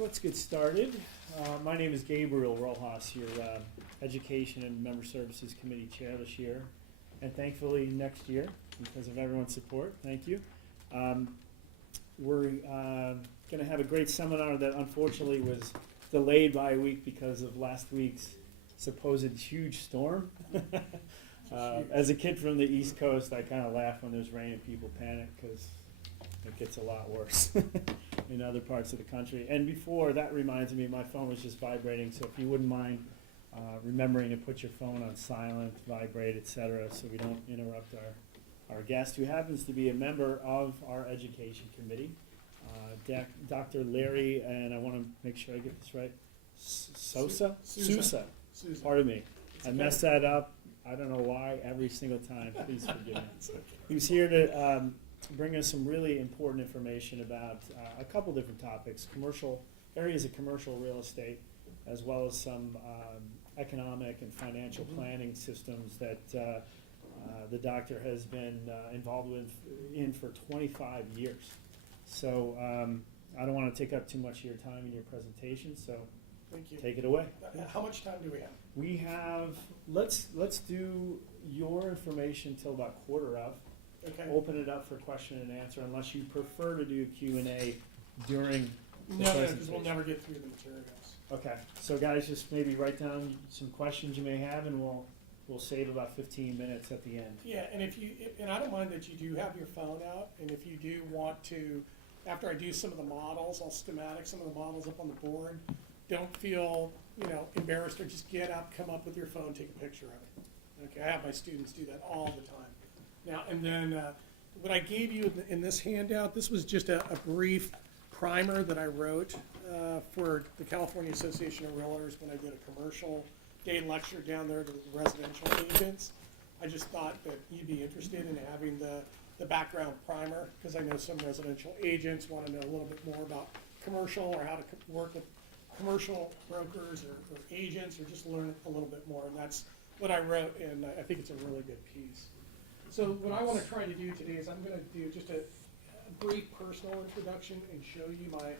Let's get started. My name is Gabriel Rojas, your Education and Member Services Committee Chair this year, and thankfully next year, because of everyone's support, thank you. We're going to have a great seminar that unfortunately was delayed by a week because of last week's supposed huge storm. As a kid from the East Coast, I kind of laugh when there's rain and people panic because it gets a lot worse in other parts of the country. And before, that reminds me, my phone was just vibrating, so if you wouldn't mind remembering to put your phone on silent, vibrate, etc., so we don't interrupt our guest, who happens to be a member of our Education Committee, Dr. Larry, and I want to make sure I get this right, Souza? Souza. Pardon me. I messed that up. I don't know why, every single time. Please forgive me. Okay. He was here to bring us some really important information about a couple different topics, areas of commercial real estate, as well as some economic and financial planning systems that the doctor has been involved in for 25 years. So I don't want to take up too much of your time in your presentation, so Thank you. take it away. How much time do we have? We have, let's do your information till about quarter of. Okay. Open it up for question and answer, unless you prefer to do Q&A during the No, because presentation. we'll never get through the materials. Okay, so guys, just maybe write down some questions you may have, and we'll save about 15 minutes at the end. Yeah, and and I don't mind that you do have your phone out, and if you do want to, after I do some of the models, I'll schematic some of the models up on the board. Don't feel, embarrassed, or just get up, come up with your phone, take a picture of it. Okay, I have my students do that all the time. Now, and then what I gave you in this handout, this was just a brief primer that I wrote for the California Association of Realtors when I did a commercial day lecture down there to the residential agents. I just thought that you'd be interested in having the background primer, because I know some residential agents want to know a little bit more about commercial, or how to work with commercial brokers or agents, or just learn a little bit more. And that's what I wrote, and I think it's a really good piece. So what I want to try to do today is I'm going to do just a brief personal introduction and show you my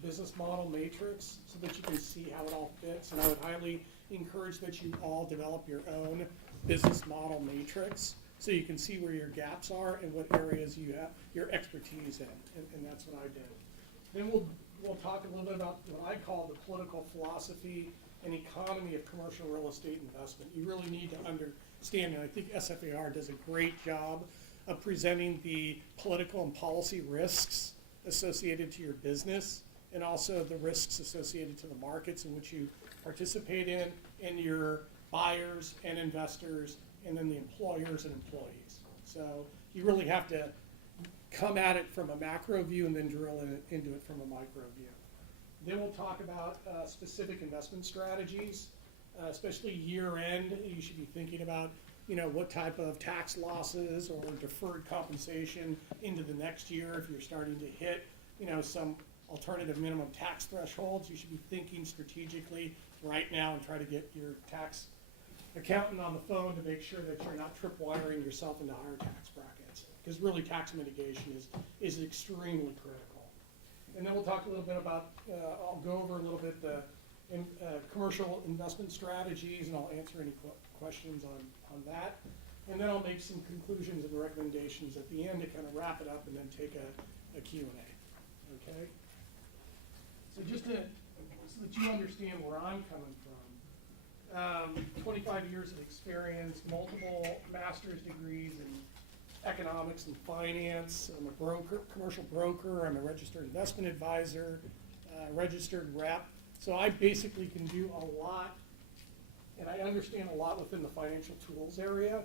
business model matrix so that you can see how it all fits. And I would highly encourage that you all develop your own business model matrix so you can see where your gaps are and what areas you have your expertise in. And that's what I did. Then we'll talk a little bit about what I call the political philosophy and economy of commercial real estate investment. You really need to understand, and I think SFAR does a great job of presenting the political and policy risks associated to your business, and also the risks associated to the markets in which you participate in, and your buyers and investors, and then the employers and employees. So you really have to come at it from a macro view and then drill into it from a micro view. Then we'll talk about specific investment strategies, especially year-end. You should be thinking about, what type of tax losses or deferred compensation into the next year. If you're starting to hit, some alternative minimum tax thresholds, you should be thinking strategically right now and try to get your tax accountant on the phone to make sure that you're not tripwiring yourself into higher tax brackets. Because really, tax mitigation is extremely critical. And then we'll talk a little bit about, I'll go over a little bit the commercial investment strategies, and I'll answer any questions on that. And then I'll make some conclusions and recommendations at the end to kind of wrap it up and then take a Q&A. Okay? So just so that you understand where I'm coming from, 25 years of experience, multiple master's degrees in economics and finance. I'm a broker, commercial broker. I'm a registered investment advisor, registered rep. So I basically can do a lot, and I understand a lot within the financial tools area.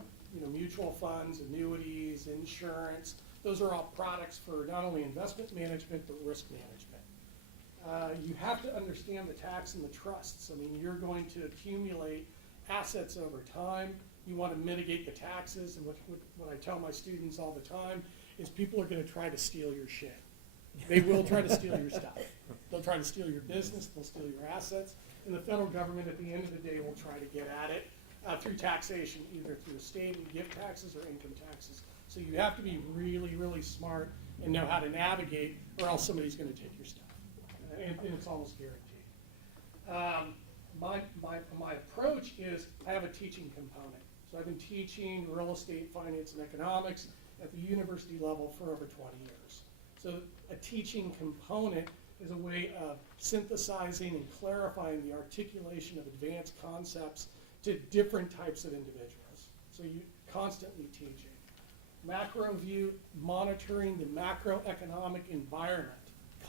Mutual funds, annuities, insurance. Those are all products for not only investment management, but risk management. You have to understand the tax and the trusts. I mean, you're going to accumulate assets over time. You want to mitigate the taxes, and what I tell my students all the time is people are going to try to steal your shit. They will try to steal your stuff. They'll try to steal your business, they'll steal your assets, and the federal government at the end of the day will try to get at it through taxation, either through estate and gift taxes or income taxes. So you have to be really, really smart and know how to navigate, or else somebody's going to take your stuff. and it's almost guaranteed. My approach is I have a teaching component. So I've been teaching real estate, finance, and economics at the university level for over 20 years. So a teaching component is a way of synthesizing and clarifying the articulation of advanced concepts to different types of individuals. So you constantly teaching. Macro view, monitoring the macroeconomic environment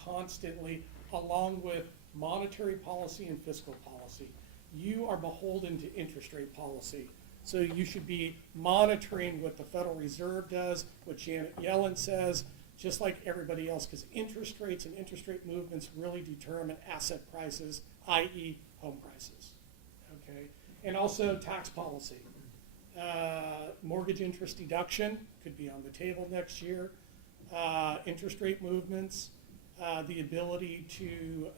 constantly, along with monetary policy and fiscal policy. You are beholden to interest rate policy. So you should be monitoring what the Federal Reserve does, what Janet Yellen says, just like everybody else, because interest rates and interest rate movements really determine asset prices, i.e. home prices, okay? And also tax policy. Mortgage interest deduction could be on the table next year. Interest rate movements, the ability to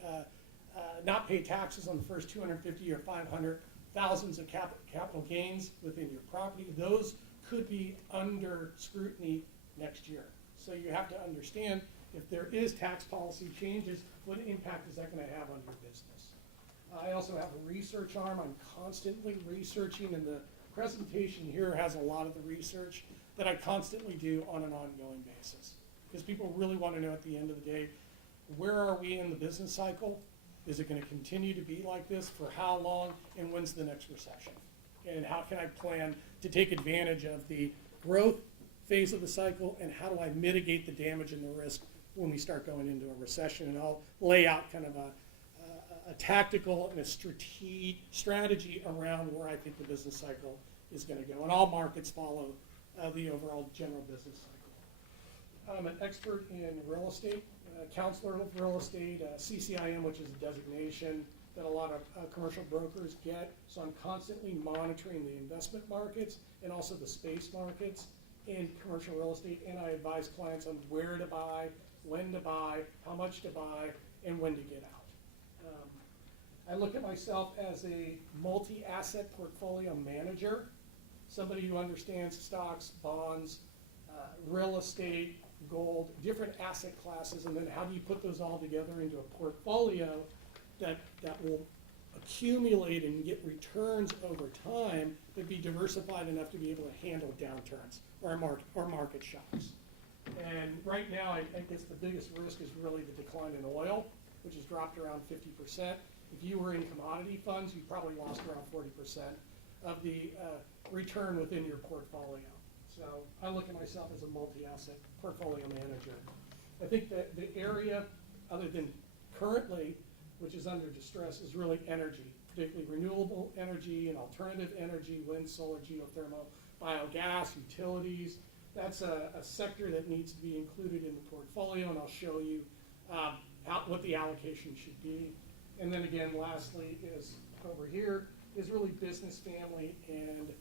not pay taxes on the first 250 or 500 thousands of capital gains within your property. Those could be under scrutiny next year. So you have to understand if there is tax policy changes, what impact is that going to have on your business? I also have a research arm. I'm constantly researching, and the presentation here has a lot of the research that I constantly do on an ongoing basis. Because people really want to know at the end of the day, where are we in the business cycle? Is it going to continue to be like this? For how long? And when's the next recession? And how can I plan to take advantage of the growth phase of the cycle, and how do I mitigate the damage and the risk when we start going into a recession? And I'll lay out kind of a tactical and a strategy around where I think the business cycle is going to go. And all markets follow the overall general business cycle. I'm an expert in real estate, counselor of real estate, CCIM, which is a designation that a lot of commercial brokers get. So I'm constantly monitoring the investment markets and also the space markets in commercial real estate, and I advise clients on where to buy, when to buy, how much to buy, and when to get out. I look at myself as a multi-asset portfolio manager, somebody who understands stocks, bonds, real estate, gold, different asset classes, and then how do you put those all together into a portfolio that will accumulate and get returns over time, but be diversified enough to be able to handle downturns or market shocks. And right now, I guess the biggest risk is really the decline in oil, which has dropped around 50%. If you were in commodity funds, you probably lost around 40% of the return within your portfolio. So I look at myself as a multi-asset portfolio manager. I think that the area, other than currently, which is under distress, is really energy, particularly renewable energy and alternative energy, wind, solar, geothermal, biogas, utilities. That's a sector that needs to be included in the portfolio, and I'll show you what the allocation should be. And then again, lastly, is over here is really business, family, and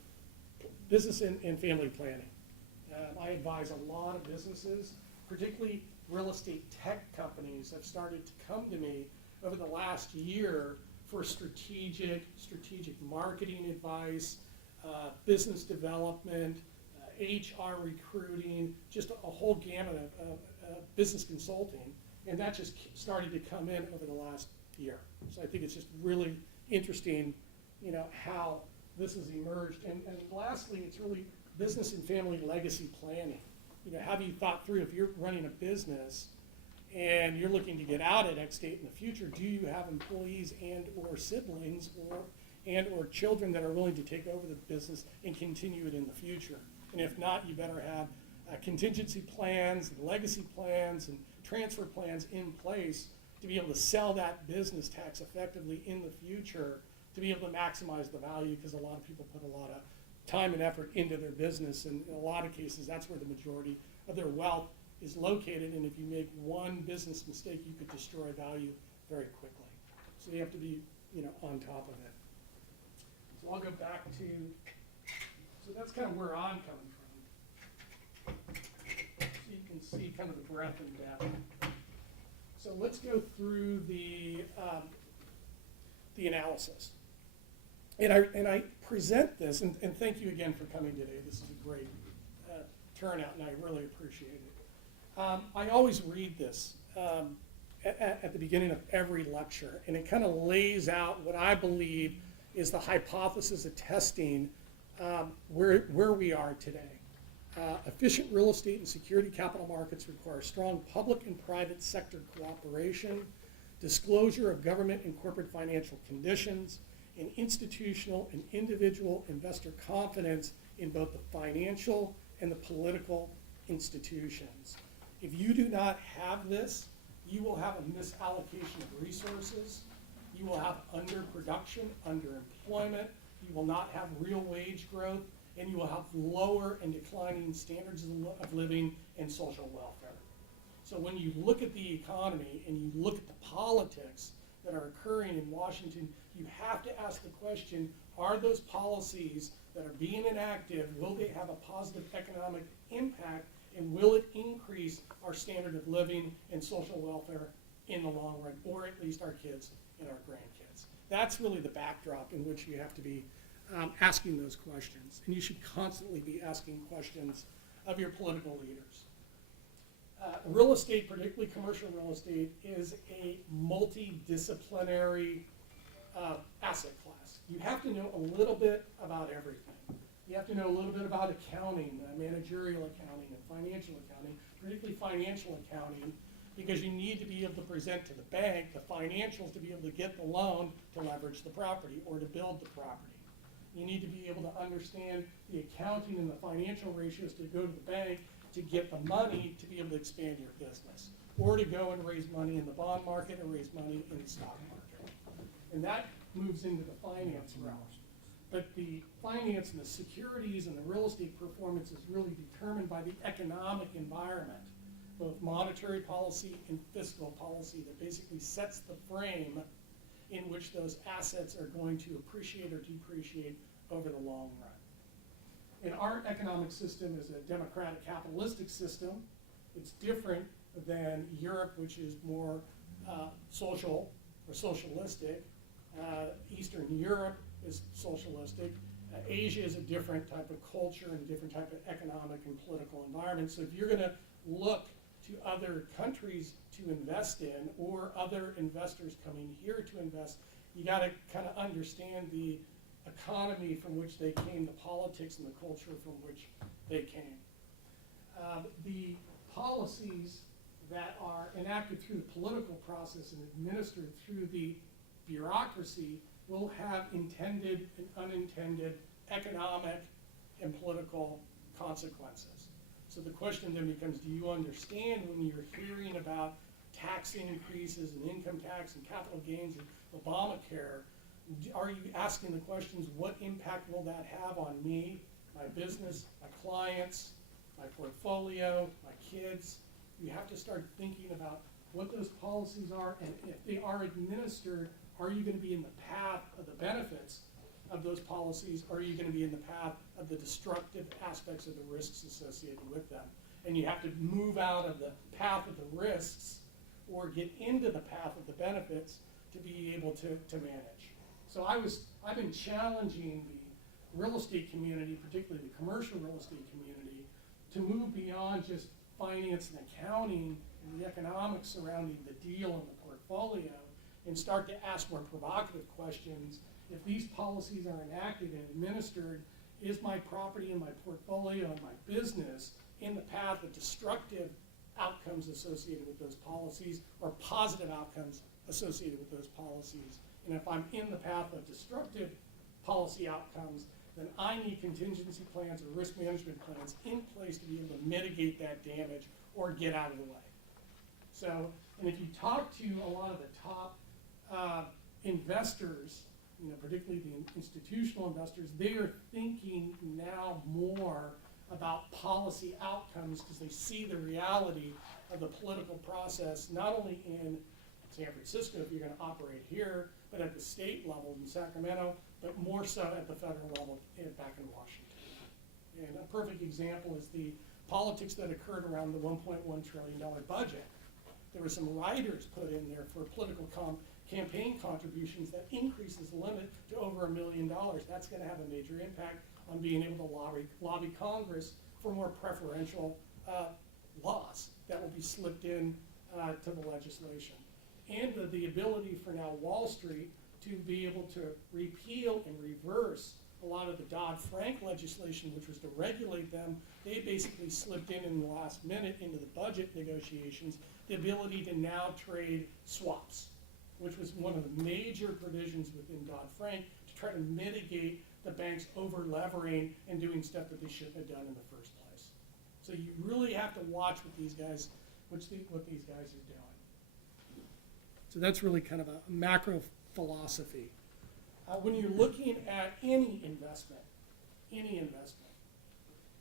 family planning. I advise a lot of businesses, particularly real estate tech companies, have started to come to me over the last year for strategic marketing advice, business development, HR recruiting, just a whole gamut of business consulting, and that just started to come in over the last year. So I think it's just really interesting, how this has emerged. And lastly, it's really business and family legacy planning. Have you thought through, if you're running a business and you're looking to get out at X date in the future, do you have employees and or siblings or children that are willing to take over the business and continue it in the future? And if not, you better have contingency plans and legacy plans and transfer plans in place to be able to sell that business tax effectively in the future, to be able to maximize the value, because a lot of people put a lot of time and effort into their business, and in a lot of cases that's where the majority of their wealth is located, and if you make one business mistake, you could destroy value very quickly. So you have to be on top of it. So I'll go back to, so that's kind of where I'm coming from. So you can see kind of the breadth and depth. So let's go through the analysis. And I present this, and thank you again for coming today. This is a great turnout, and I really appreciate it. I always read this at the beginning of every lecture, and it kind of lays out what I believe is the hypothesis of testing where we are today. Efficient real estate and security capital markets require strong public and private sector cooperation, disclosure of government and corporate financial conditions, and institutional and individual investor confidence in both the financial and the political institutions. If you do not have this, you will have a misallocation of resources, you will have underproduction, underemployment, you will not have real wage growth, and you will have lower and declining standards of living and social welfare. So when you look at the economy and you look at the politics that are occurring in Washington, you have to ask the question, are those policies that are being enacted, will they have a positive economic impact, and will it increase our standard of living and social welfare in the long run, or at least our kids and our grandkids? That's really the backdrop in which you have to be asking those questions. And you should constantly be asking questions of your political leaders. Real estate, particularly commercial real estate, is a multidisciplinary asset class. You have to know a little bit about everything. You have to know a little bit about accounting, managerial accounting, and financial accounting, particularly financial accounting, because you need to be able to present to the bank the financials to be able to get the loan to leverage the property or to build the property. You need to be able to understand the accounting and the financial ratios to go to the bank to get the money to be able to expand your business, or to go and raise money in the bond market or raise money in the stock market. And that moves into the finance realm. But the finance and the securities and the real estate performance is really determined by the economic environment, both monetary policy and fiscal policy, that basically sets the frame in which those assets are going to appreciate or depreciate over the long run. And our economic system is a democratic capitalistic system. It's different than Europe, which is more social or socialistic. Eastern Europe is socialistic. Asia is a different type of culture and a different type of economic and political environment. So if you're going to look to other countries to invest in, or other investors coming here to invest, you got to kind of understand the economy from which they came, the politics and the culture from which they came. The policies that are enacted through the political process and administered through the bureaucracy will have intended and unintended economic and political consequences. So the question then becomes, do you understand when you're hearing about tax increases and income tax and capital gains and Obamacare, are you asking the questions, what impact will that have on me, my business, my clients, my portfolio, my kids? You have to start thinking about what those policies are, and if they are administered, are you going to be in the path of the benefits of those policies, or are you going to be in the path of the destructive aspects of the risks associated with them? And you have to move out of the path of the risks or get into the path of the benefits to be able to manage. So I've been challenging the real estate community, particularly the commercial real estate community, to move beyond just finance and accounting and the economics surrounding the deal and the portfolio, and start to ask more provocative questions. If these policies are enacted and administered, is my property and my portfolio and my business in the path of destructive outcomes associated with those policies, or positive outcomes associated with those policies? And if I'm in the path of destructive policy outcomes, then I need contingency plans or risk management plans in place to be able to mitigate that damage or get out of the way. So, and if you talk to a lot of the top investors, particularly the institutional investors, they are thinking now more about policy outcomes because they see the reality of the political process, not only in San Francisco, if you're going to operate here, but at the state level in Sacramento, but more so at the federal level back in Washington. And a perfect example is the politics that occurred around the $1.1 trillion budget. There were some riders put in there for political campaign contributions that increases the limit to over $1 million. That's going to have a major impact on being able to lobby Congress for more preferential laws that will be slipped in to the legislation. and the ability for now Wall Street to be able to repeal and reverse a lot of the Dodd-Frank legislation, which was to regulate them. They basically slipped in the last minute into the budget negotiations, the ability to now trade swaps, which was one of the major provisions within Dodd-Frank to try to mitigate the banks over-levering and doing stuff that they shouldn't have done in the first place. So you really have to watch what these guys are doing. So that's really kind of a macro philosophy. When you're looking at any investment,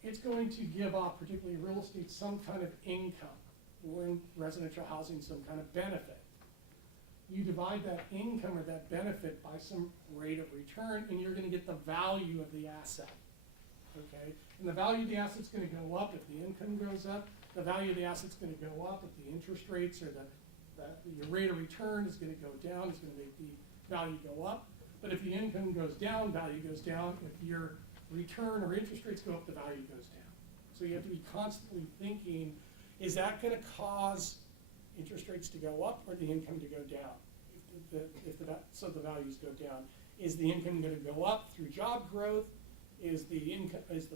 it's going to give off, particularly real estate, some kind of income, or in residential housing, some kind of benefit. You divide that income or that benefit by some rate of return, and you're going to get the value of the asset. Okay? And the value of the asset's going to go up if the income goes up. The value of the asset's going to go up if the interest rates or your rate of return is going to go down. It's going to make the value go up. But if the income goes down, value goes down. If your return or interest rates go up, the value goes down. So you have to be constantly thinking, is that going to cause interest rates to go up or the income to go down? So the values go down. Is the income going to go up through job growth? Is the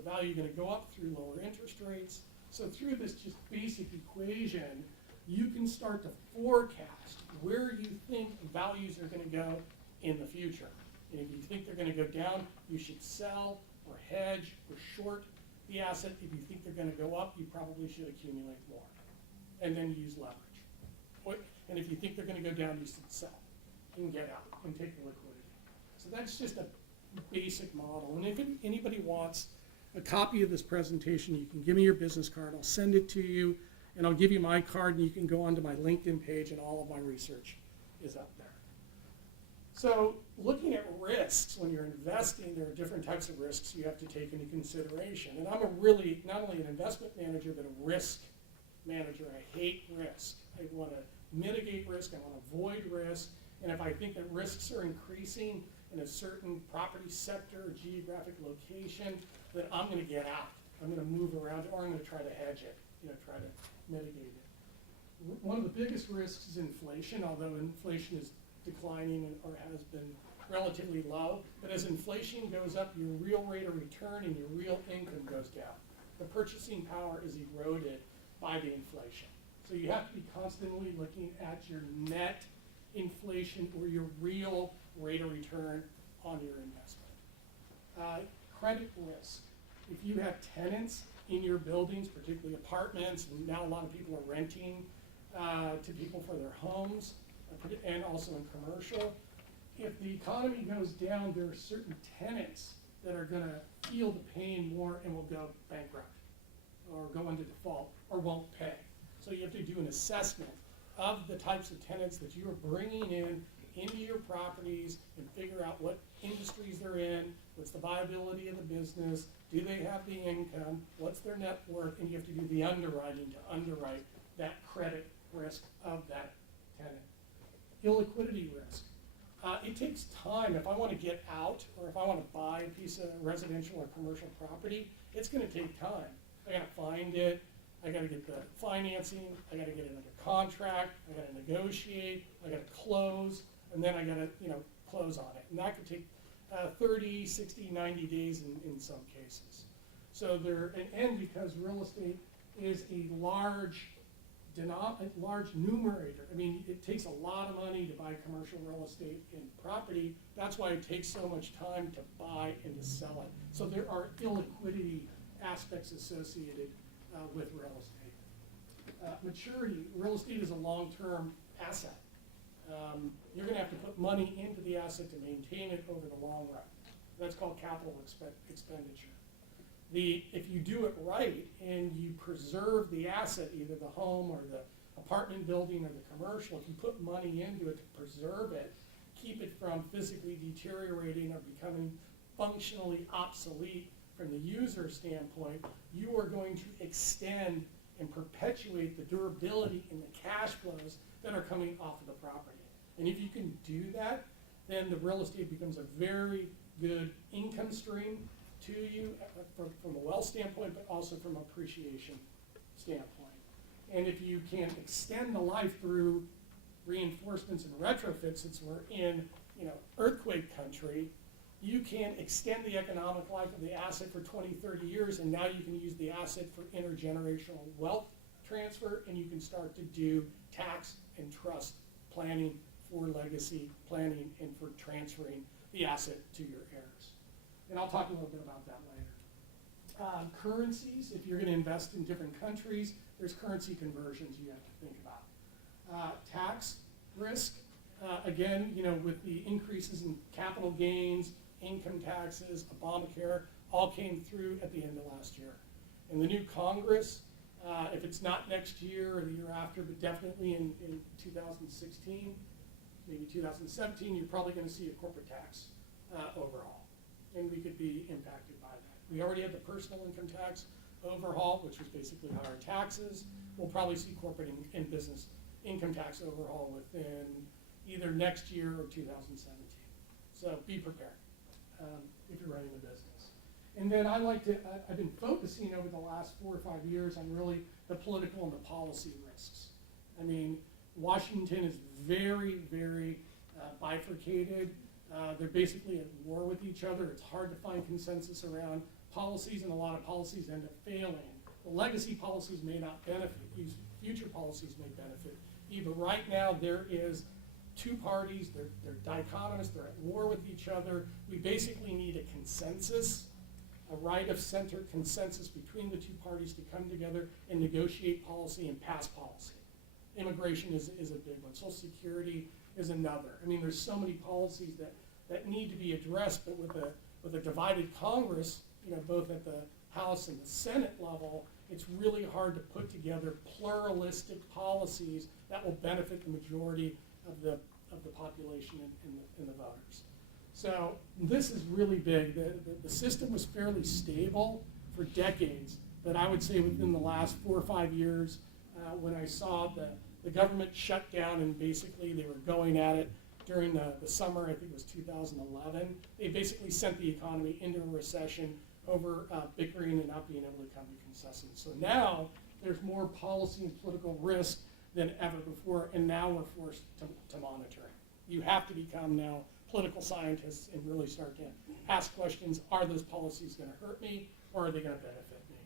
value going to go up through lower interest rates? So through this just basic equation, you can start to forecast where you think values are going to go in the future. And if you think they're going to go down, you should sell or hedge or short the asset. If you think they're going to go up, you probably should accumulate more and then use leverage. And if you think they're going to go down, you should sell and get out and take the liquidity. So that's just a basic model. And if anybody wants a copy of this presentation, you can give me your business card. I'll send it to you, and I'll give you my card, and you can go onto my LinkedIn page, and all of my research is up there. So looking at risks, when you're investing, there are different types of risks you have to take into consideration. And I'm not only an investment manager, but a risk manager. I hate risk. I want to mitigate risk. I want to avoid risk. And if I think that risks are increasing in a certain property sector or geographic location, then I'm going to get out. I'm going to move around, or I'm going to try to hedge it, try to mitigate it. One of the biggest risks is inflation, although inflation is declining or has been relatively low. But as inflation goes up, your real rate of return and your real income goes down. The purchasing power is eroded by the inflation. So you have to be constantly looking at your net inflation or your real rate of return on your investment. Credit risk. If you have tenants in your buildings, particularly apartments, and now a lot of people are renting to people for their homes, and also in commercial, if the economy goes down, there are certain tenants that are going to feel the pain more and will go bankrupt or go into default or won't pay. So you have to do an assessment of the types of tenants that you are bringing in into your properties and figure out what industries they're in, what's the viability of the business, do they have the income, what's their net worth, and you have to do the underwriting to underwrite that credit risk of that tenant. Illiquidity risk. It takes time. If I want to get out or if I want to buy a piece of residential or commercial property, it's going to take time. I got to find it. I got to get the financing. I got to get it under contract. I got to negotiate. I got to close, and then I got to close on it. And that could take 30, 60, 90 days in some cases. So and because real estate is a large numerator. I mean, it takes a lot of money to buy commercial real estate and property. That's why it takes so much time to buy and to sell it. So there are illiquidity aspects associated with real estate. Maturity. Real estate is a long-term asset. You're going to have to put money into the asset to maintain it over the long run. That's called capital expenditure. If you do it right and you preserve the asset, either the home or the apartment building or the commercial, if you put money into it to preserve it, keep it from physically deteriorating or becoming functionally obsolete from the user standpoint, you are going to extend and perpetuate the durability and the cash flows that are coming off of the property. And if you can do that, then the real estate becomes a very good income stream to you from a wealth standpoint, but also from appreciation standpoint. And if you can extend the life through reinforcements and retrofits, since we're in, earthquake country, you can extend the economic life of the asset for 20, 30 years, and now you can use the asset for intergenerational wealth transfer, and you can start to do tax and trust planning for legacy planning and for transferring the asset to your heirs. And I'll talk a little bit about that later. Currencies, if you're going to invest in different countries, there's currency conversions you have to think about. Tax risk, again, with the increases in capital gains, income taxes, Obamacare, all came through at the end of last year. And the new Congress, if it's not next year or the year after, but definitely in 2016, maybe 2017, you're probably going to see a corporate tax overhaul. And we could be impacted by that. We already had the personal income tax overhaul, which was basically higher taxes. We'll probably see corporate and business income tax overhaul within either next year or 2017. So be prepared if you're running a business. And then I've been focusing over the last 4 or 5 years on really the political and the policy risks. I mean, Washington is very, very bifurcated. They're basically at war with each other. It's hard to find consensus around policies, and a lot of policies end up failing. The legacy policies may not benefit you. Future policies may benefit you. But right now there is two parties. They're dichotomous. They're at war with each other. We basically need a consensus, a right of center consensus between the two parties to come together and negotiate policy and pass policy. Immigration is a big one. Social Security is another. I mean, there's so many policies that need to be addressed, but with a divided Congress, both at the House and the Senate level, it's really hard to put together pluralistic policies that will benefit the majority of the population and the voters. So this is really big. The system was fairly stable for decades, but I would say within the last 4 or 5 years, when I saw the government shut down and basically they were going at it during the summer, I think it was 2011, they basically sent the economy into a recession over bickering and not being able to come to consensus. So now there's more policy and political risk than ever before, and now we're forced to monitor it. You have to become now political scientists and really start to ask questions, are those policies going to hurt me or are they going to benefit me?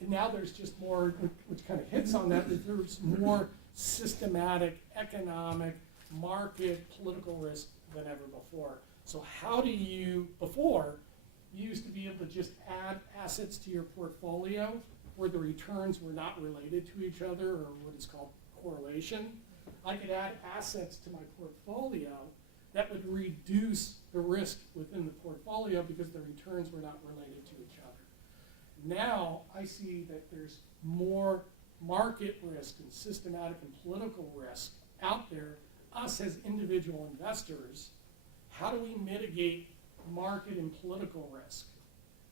And now there's just more, which kind of hits on that, there's more systematic, economic, market, political risk than ever before. So how do you, before, you used to be able to just add assets to your portfolio where the returns were not related to each other, or what is called correlation. I could add assets to my portfolio that would reduce the risk within the portfolio because the returns were not related to each other. Now I see that there's more market risk and systematic and political risk out there. Us as individual investors, how do we mitigate market and political risk?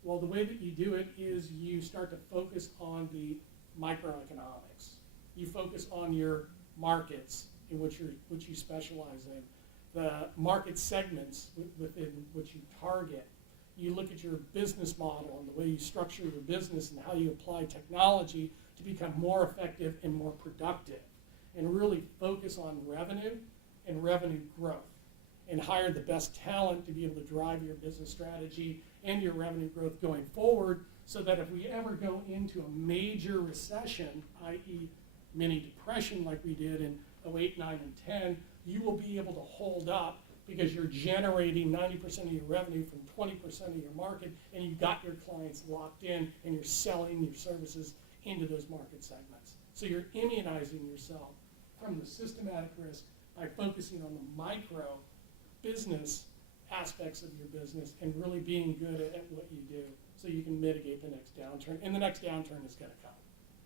Well, the way that you do it is you start to focus on the microeconomics. You focus on your markets in which you specialize in, the market segments within which you target. You look at your business model and the way you structure your business and how you apply technology to become more effective and more productive, and really focus on revenue and revenue growth, and hire the best talent to be able to drive your business strategy and your revenue growth going forward, so that if we ever go into a major recession, i.e. mini depression like we did in 08, 9, and 10, you will be able to hold up because you're generating 90% of your revenue from 20% of your market, and you've got your clients locked in, and you're selling your services into those market segments. So you're immunizing yourself from the systematic risk by focusing on the micro business aspects of your business and really being good at what you do, so you can mitigate the next downturn. And the next downturn is going to come.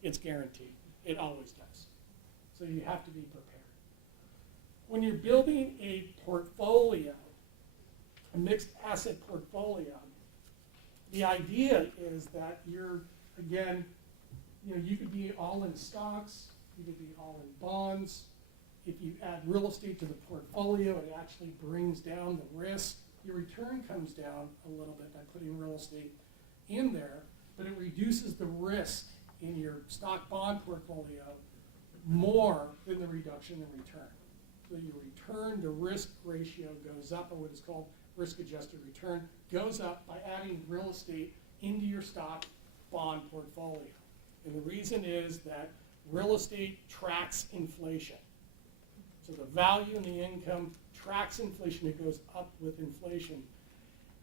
It's guaranteed. It always does. So you have to be prepared. When you're building a portfolio, a mixed asset portfolio, the idea is that you're, again, you could be all in stocks, you could be all in bonds. If you add real estate to the portfolio, it actually brings down the risk. Your return comes down a little bit by putting real estate in there, but it reduces the risk in your stock bond portfolio more than the reduction in return. So your return to risk ratio goes up, or what is called risk-adjusted return, goes up by adding real estate into your stock bond portfolio. And the reason is that real estate tracks inflation. So the value and the income tracks inflation. It goes up with inflation.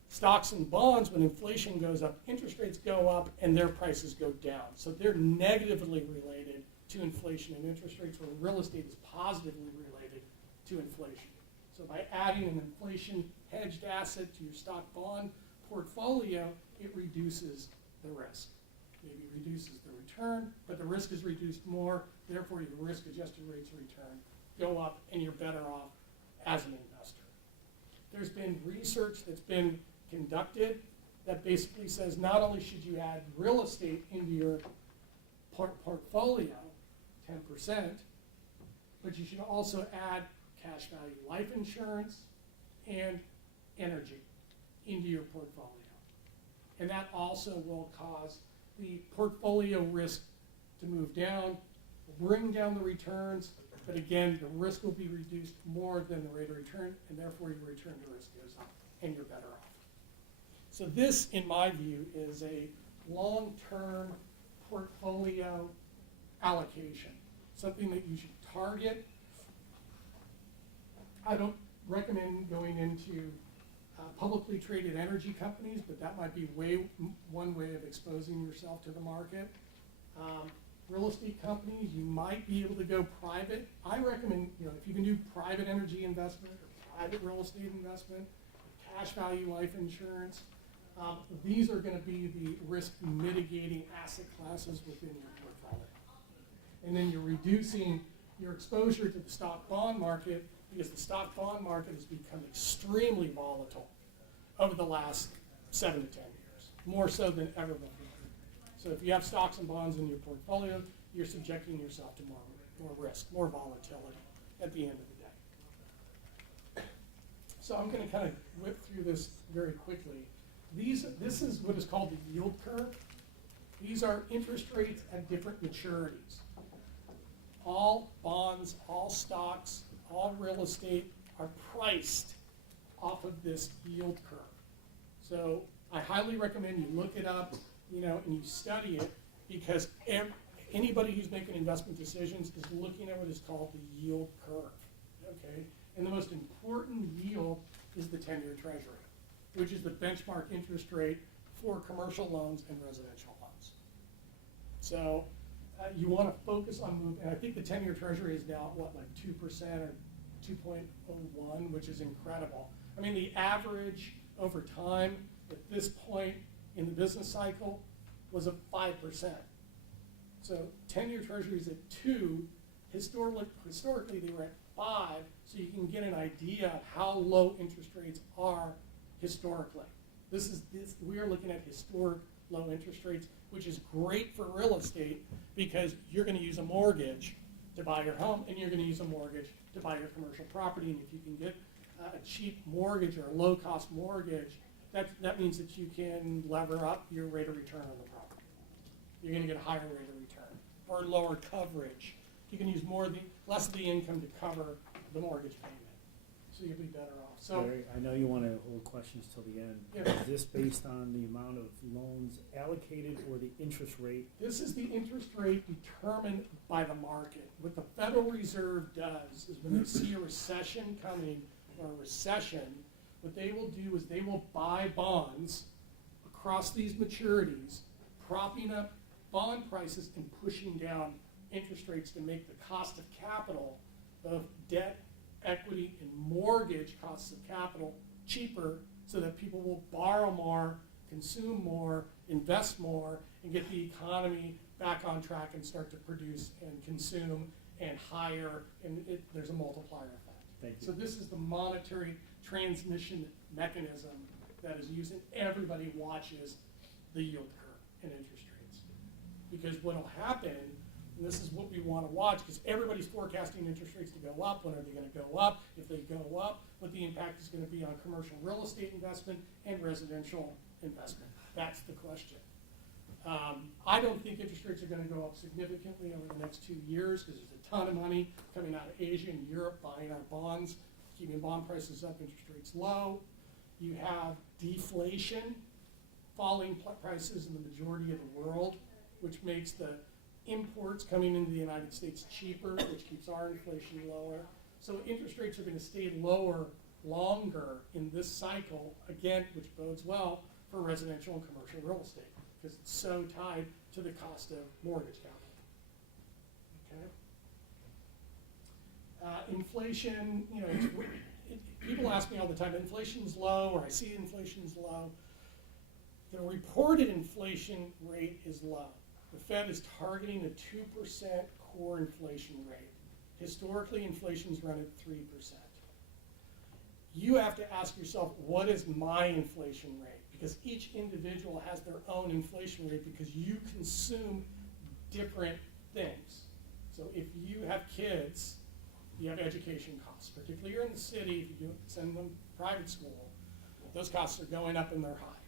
Stocks and bonds, when inflation goes up, interest rates go up and their prices go down. So they're negatively related to inflation and interest rates, where real estate is positively related to inflation. So by adding an inflation hedged asset to your stock bond portfolio, it reduces the risk. Maybe reduces the return, but the risk is reduced more, therefore your risk-adjusted rates of return go up and you're better off as an investor. There's been research that's been conducted that basically says not only should you add real estate into your portfolio, 10%, but you should also add cash value life insurance and energy into your portfolio. And that also will cause the portfolio risk to move down, bring down the returns, but again, the risk will be reduced more than the rate of return, and therefore your return to risk goes up, and you're better off. So this, in my view, is a long-term portfolio allocation, something that you should target. I don't recommend going into publicly traded energy companies, but that might be one way of exposing yourself to the market. Real estate companies, you might be able to go private. I recommend, if you can do private energy investment or private real estate investment, cash value life insurance, these are going to be the risk mitigating asset classes within your portfolio. And then you're reducing your exposure to the stock bond market, because the stock bond market has become extremely volatile over the last 7 to 10 years, more so than ever before. So if you have stocks and bonds in your portfolio, you're subjecting yourself to more risk, more volatility at the end of the day. So I'm going to kind of whip through this very quickly. This is what is called the yield curve. These are interest rates at different maturities. All bonds, all stocks, all real estate are priced off of this yield curve. So I highly recommend you look it up, and you study it, because anybody who's making investment decisions is looking at what is called the yield curve, okay? And the most important yield is the 10-year treasury, which is the benchmark interest rate for commercial loans and residential loans. So you want to focus on movement, and I think the 10-year treasury is now, like 2% or 2.01, which is incredible. I mean, the average over time at this point in the business cycle was of 5%. So 10-year treasuries at 2, historically they were at 5, so you can get an idea of how low interest rates are historically. We are looking at historic low interest rates, which is great for real estate, because you're going to use a mortgage to buy your home, and you're going to use a mortgage to buy your commercial property. And if you can get a cheap mortgage or a low-cost mortgage, that means that you can lever up your rate of return on the property. You're going to get a higher rate of return, or lower coverage. You can use less of the income to cover the mortgage payment, so you'll be better off. So Larry, I know you want to hold questions till the end. Yeah. Is this based on the amount of loans allocated or the interest rate? this is the interest rate determined by the market. What the Federal Reserve does is, when they see a recession coming, or a recession, what they will do is they will buy bonds across these maturities, propping up bond prices and pushing down interest rates to make the cost of capital, both debt, equity, and mortgage costs of capital, cheaper, so that people will borrow more, consume more, invest more, and get the economy back on track and start to produce and consume and hire, and there's a multiplier effect. Thank you. So this is the monetary transmission mechanism that is used, and everybody watches the yield curve and interest rates. Because what will happen, and this is what we want to watch, because everybody's forecasting interest rates to go up. When are they going to go up? If they go up, what the impact is going to be on commercial real estate investment and residential investment. That's the question. I don't think interest rates are going to go up significantly over the next 2 years because there's a ton of money coming out of Asia and Europe buying our bonds, keeping bond prices up, interest rates low. You have deflation, falling prices in the majority of the world, which makes the imports coming into the United States cheaper, which keeps our inflation lower. So interest rates are going to stay lower longer in this cycle, again, which bodes well for residential and commercial real estate because it's so tied to the cost of mortgage capital. Okay. Inflation, you know, people ask me all the time, inflation's low, or I see inflation's low. The reported inflation rate is low. The Fed is targeting a 2% core inflation rate. Historically, inflation's run at 3%. You have to ask yourself, what is my inflation rate? Because each individual has their own inflation rate because you consume different things. So if you have kids, you have education costs, particularly here in the city, if you send them to private school, those costs are going up and they're high.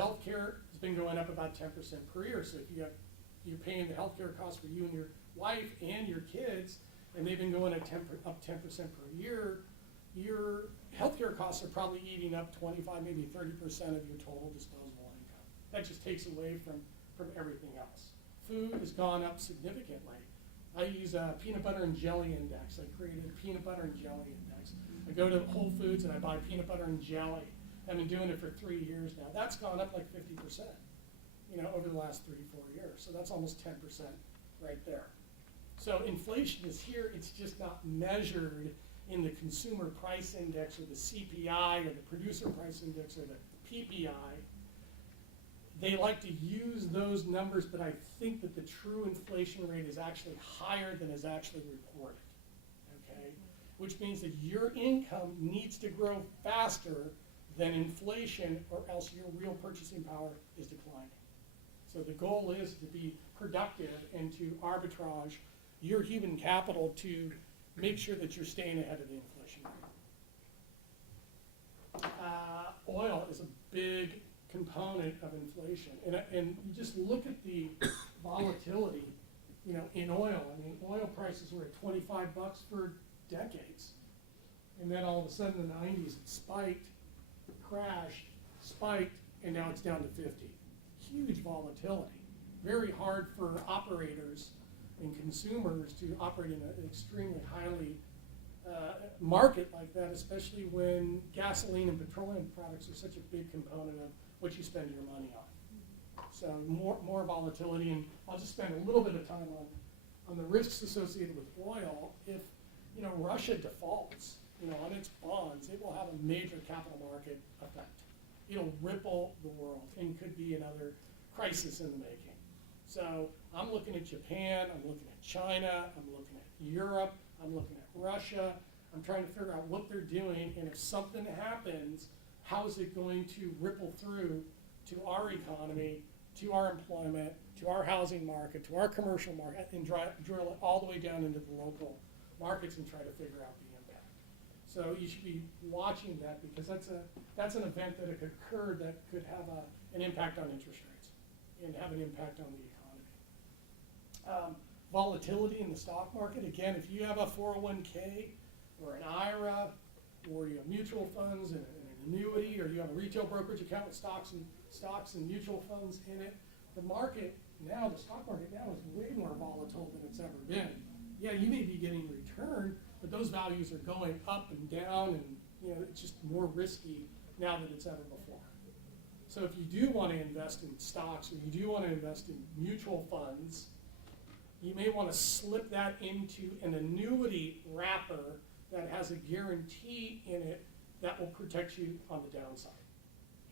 Healthcare has been going up about 10% per year. So if you're paying the healthcare costs for you and your wife and your kids, and they've been going up 10% per year, your healthcare costs are probably eating up 25, maybe 30% of your total disposable income. That just takes away from everything else. Food has gone up significantly. I use a peanut butter and jelly index. I created a peanut butter and jelly index. I go to Whole Foods and I buy peanut butter and jelly. I've been doing it for 3 years now. That's gone up like 50%, you know, over the last 3 or 4 years. So that's almost 10% right there. So inflation is here. It's just not measured in the consumer price index or the CPI or the producer price index or the PPI. They like to use those numbers, but I think that the true inflation rate is actually higher than is actually reported, okay? Which means that your income needs to grow faster than inflation or else your real purchasing power is declining. So the goal is to be productive and to arbitrage your human capital to make sure that you're staying ahead of the inflation rate. Oil is a big component of inflation. And you just look at the volatility, you know, in oil. I mean, oil prices were at $25 for decades. And then all of a sudden in the 90s it spiked, crashed, spiked, and now it's down to 50. Huge volatility. Very hard for operators and consumers to operate in an extremely highly market like that, especially when gasoline and petroleum products are such a big component of what you spend your money on. So more volatility, and I'll just spend a little bit of time on the risks associated with oil. If, you know, Russia defaults, you know, on its bonds, it will have a major capital market effect. It'll ripple the world and could be another crisis in the making. So I'm looking at Japan, I'm looking at China, I'm looking at Europe, I'm looking at Russia. I'm trying to figure out what they're doing, and if something happens, how is it going to ripple through to our economy, to our employment, to our housing market, to our commercial market, and drill it all the way down into the local markets and try to figure out the impact. So you should be watching that because that's an event that could occur that could have an impact on interest rates and have an impact on the economy. Volatility in the stock market, again, if you have a 401k or an IRA or you have mutual funds and an annuity, or you have a retail brokerage account with stocks and mutual funds in it, the market now, the stock market now is way more volatile than it's ever been. Yeah, you may be getting return, but those values are going up and down, and you know it's just more risky now than it's ever before. So if you do want to invest in stocks or you do want to invest in mutual funds, you may want to slip that into an annuity wrapper that has a guarantee in it that will protect you on the downside.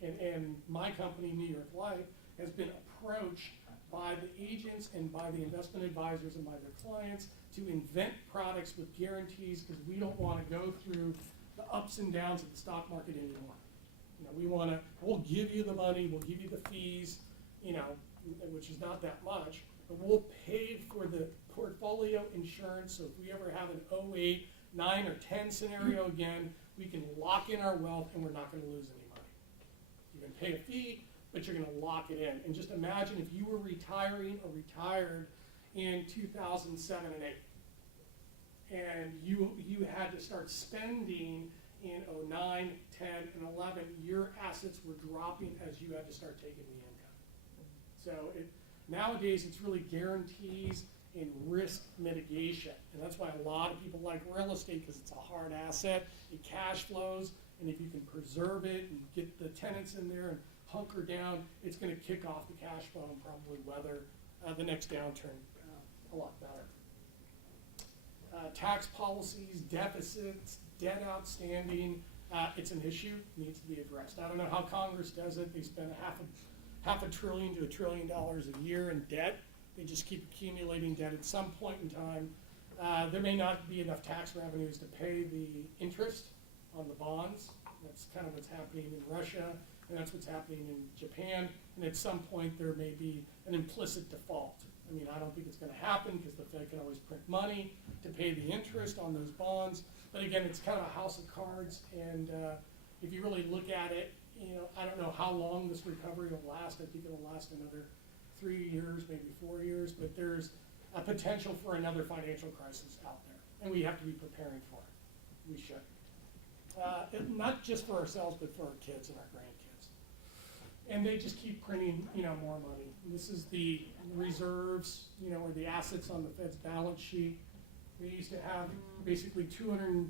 And my company, New York Life, has been approached by the agents and by the investment advisors and by their clients to invent products with guarantees because we don't want to go through the ups and downs of the stock market anymore. You know, we'll give you the money, we'll give you the fees, you know, which is not that much, but we'll pay for the portfolio insurance. So if we ever have an 08, 9, or 10 scenario again, we can lock in our wealth and we're not going to lose any money. You can pay a fee, but you're gonna lock it in. And just imagine if you were retiring or retired in 2007 and 8, and you had to start spending in 09, 10, and 11, your assets were dropping as you had to start taking the income. So nowadays, it's really guarantees and risk mitigation. And that's why a lot of people like real estate, because it's a hard asset, it cash flows, and if you can preserve it and get the tenants in there and hunker down, it's gonna kick off the cash flow and probably weather the next downturn a lot better. Tax policies, deficits, debt outstanding, it's an issue, needs to be addressed. I don't know how Congress does it. They spend half a trillion to $1 trillion a year in debt. They just keep accumulating debt. At some point in time, there may not be enough tax revenues to pay the interest on the bonds. That's kind of what's happening in Russia, and that's what's happening in Japan. And at some point, there may be an implicit default. I mean, I don't think it's going to happen because the Fed can always print money to pay the interest on those bonds. But again, it's kind of a house of cards. And if you really look at it, you know, I don't know how long this recovery will last. I think it'll last another 3 years, maybe 4 years. But there's a potential for another financial crisis out there, and we have to be preparing for it. We should. Not just for ourselves, but for our kids and our grandkids. And they just keep printing, you know, more money. This is the reserves, you know, or the assets on the Fed's balance sheet. They used to have basically $250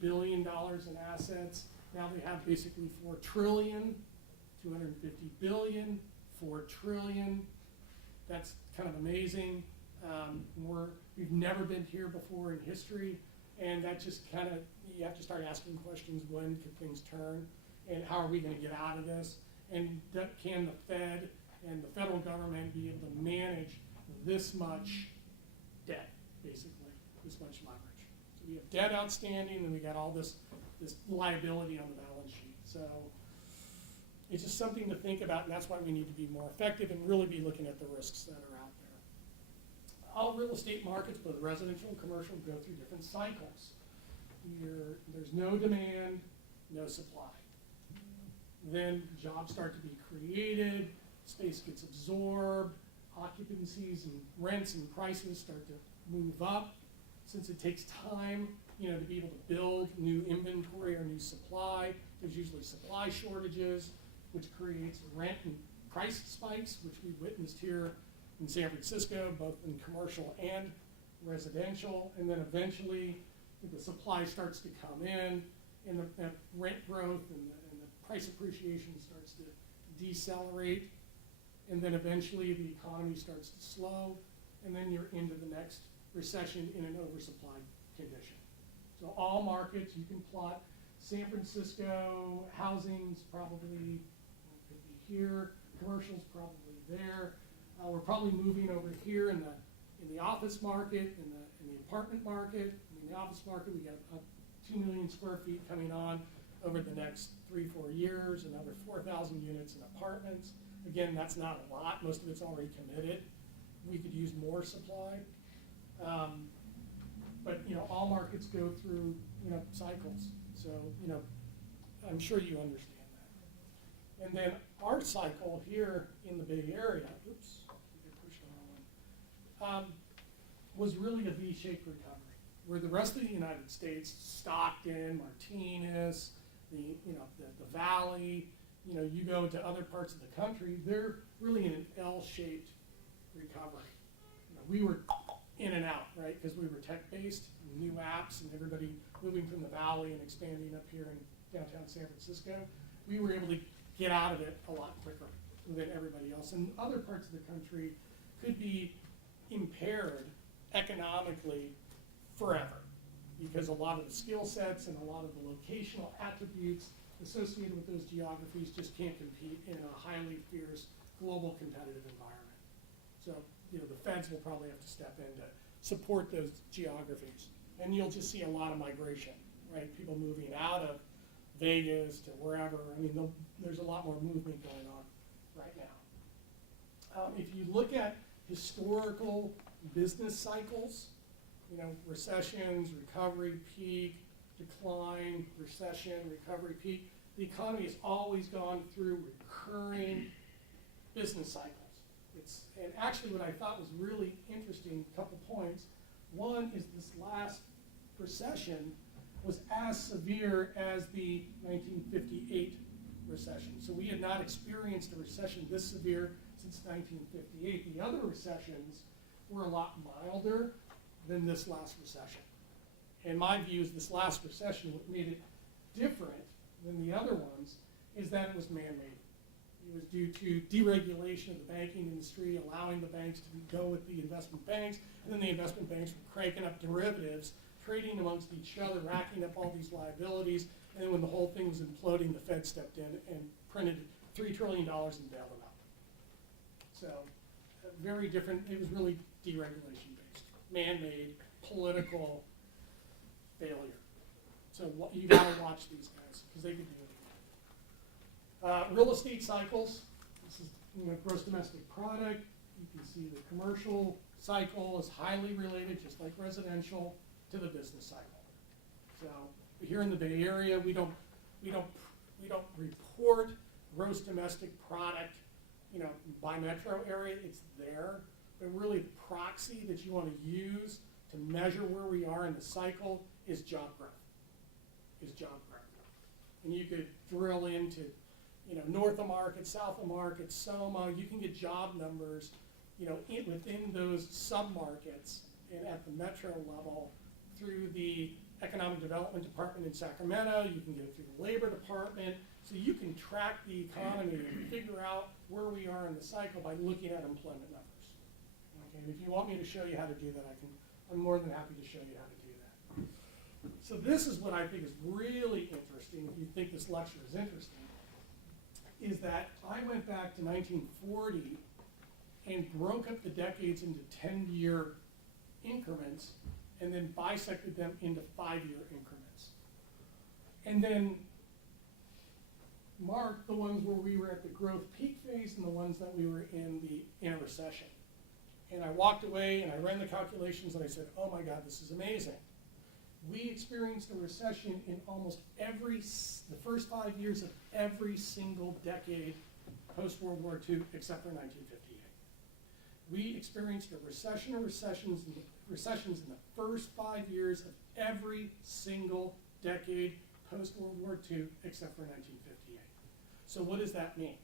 billion in assets. Now they have basically 4 trillion, 250 billion, 4 trillion. That's kind of amazing. We've never been here before in history, and that just kind of, you have to start asking questions: when could things turn, and how are we going to get out of this? And can the Fed and the federal government be able to manage this much debt, basically, this much leverage? So we have debt outstanding, and we got all this liability on the balance sheet. So it's just something to think about, and that's why we need to be more effective and really be looking at the risks that are out there. All real estate markets, both residential and commercial, go through different cycles. There's no demand, no supply. Then jobs start to be created, space gets absorbed, occupancies and rents and prices start to move up. Since it takes time, you know, to be able to build new inventory or new supply, there's usually supply shortages, which creates rent and price spikes, which we witnessed here in San Francisco, both in commercial and residential. And then eventually the supply starts to come in, and the rent growth and the price appreciation starts to decelerate, and then eventually the economy starts to slow, and then you're into the next recession in an oversupplied condition. So all markets, you can plot San Francisco, housing's probably, could be here, commercial's probably there. We're probably moving over here in the office market, in the apartment market. In the office market, we got about 2 million square feet coming on over the next 3-4 years, another 4,000 units in apartments. Again, that's not a lot. Most of it's already committed. We could use more supply. But, you know, all markets go through, you know, cycles. So, you know, I'm sure you understand that. And then our cycle here in the Bay Area, oops, I pushed the wrong one, was really a V-shaped recovery, where the rest of the United States, Stockton, Martinez, the Valley, you know, you go to other parts of the country, they're really in an L-shaped recovery. You know, we were in and out, right, because we were tech-based, new apps, and everybody moving from the Valley and expanding up here in downtown San Francisco. We were able to get out of it a lot quicker than everybody else. And other parts of the country could be impaired economically forever, because a lot of the skill sets and a lot of the locational attributes associated with those geographies just can't compete in a highly fierce global competitive environment. So, you know, the feds will probably have to step in to support those geographies. And you'll just see a lot of migration, right? People moving out of Vegas to wherever. I mean, there's a lot more movement going on right now. If you look at historical business cycles, you know, recessions, recovery, peak, decline, recession, recovery, peak, the economy has always gone through recurring business cycles. And actually what I thought was really interesting, couple points. One is this last recession was as severe as the 1958 recession. So we had not experienced a recession this severe since 1958. The other recessions were a lot milder than this last recession. And my view is this last recession, what made it different than the other ones is that it was man-made. It was due to deregulation of the banking industry, allowing the banks to go with the investment banks, and then the investment banks were cranking up derivatives, trading amongst each other, racking up all these liabilities, and then when the whole thing was imploding, the Fed stepped in and printed $3 trillion and bailed them out. So, very different, it was really deregulation-based, man-made, political failure. So you gotta watch these guys, because they could do it. Real estate cycles, this is gross domestic product. You can see the commercial cycle is highly related, just like residential, to the business cycle. So here in the Bay Area, we don't report gross domestic product, by metro area. It's there, but really the proxy that you want to use to measure where we are in the cycle is job growth. And you could drill into north of market, south of market, Soma. You can get job numbers, within those sub-markets and at the metro level through the Economic Development Department in Sacramento. You can get it through the Labor Department. So you can track the economy and figure out where we are in the cycle by looking at employment numbers. Okay, and if you want me to show you how to do that, I'm more than happy to show you how to do that. So this is what I think is really interesting, if you think this lecture is interesting, is that I went back to 1940 and broke up the decades into 10-year increments and then bisected them into 5-year increments. And then marked the ones where we were at the growth peak phase and the ones that we were in a recession. And I walked away and I ran the calculations and I said, oh my God, this is amazing. We experienced a recession in almost the first 5 years of every single decade post-World War II except for 1958. We experienced a recession or recessions in the first 5 years of every single decade post-World War II except for 1958. So what does that mean?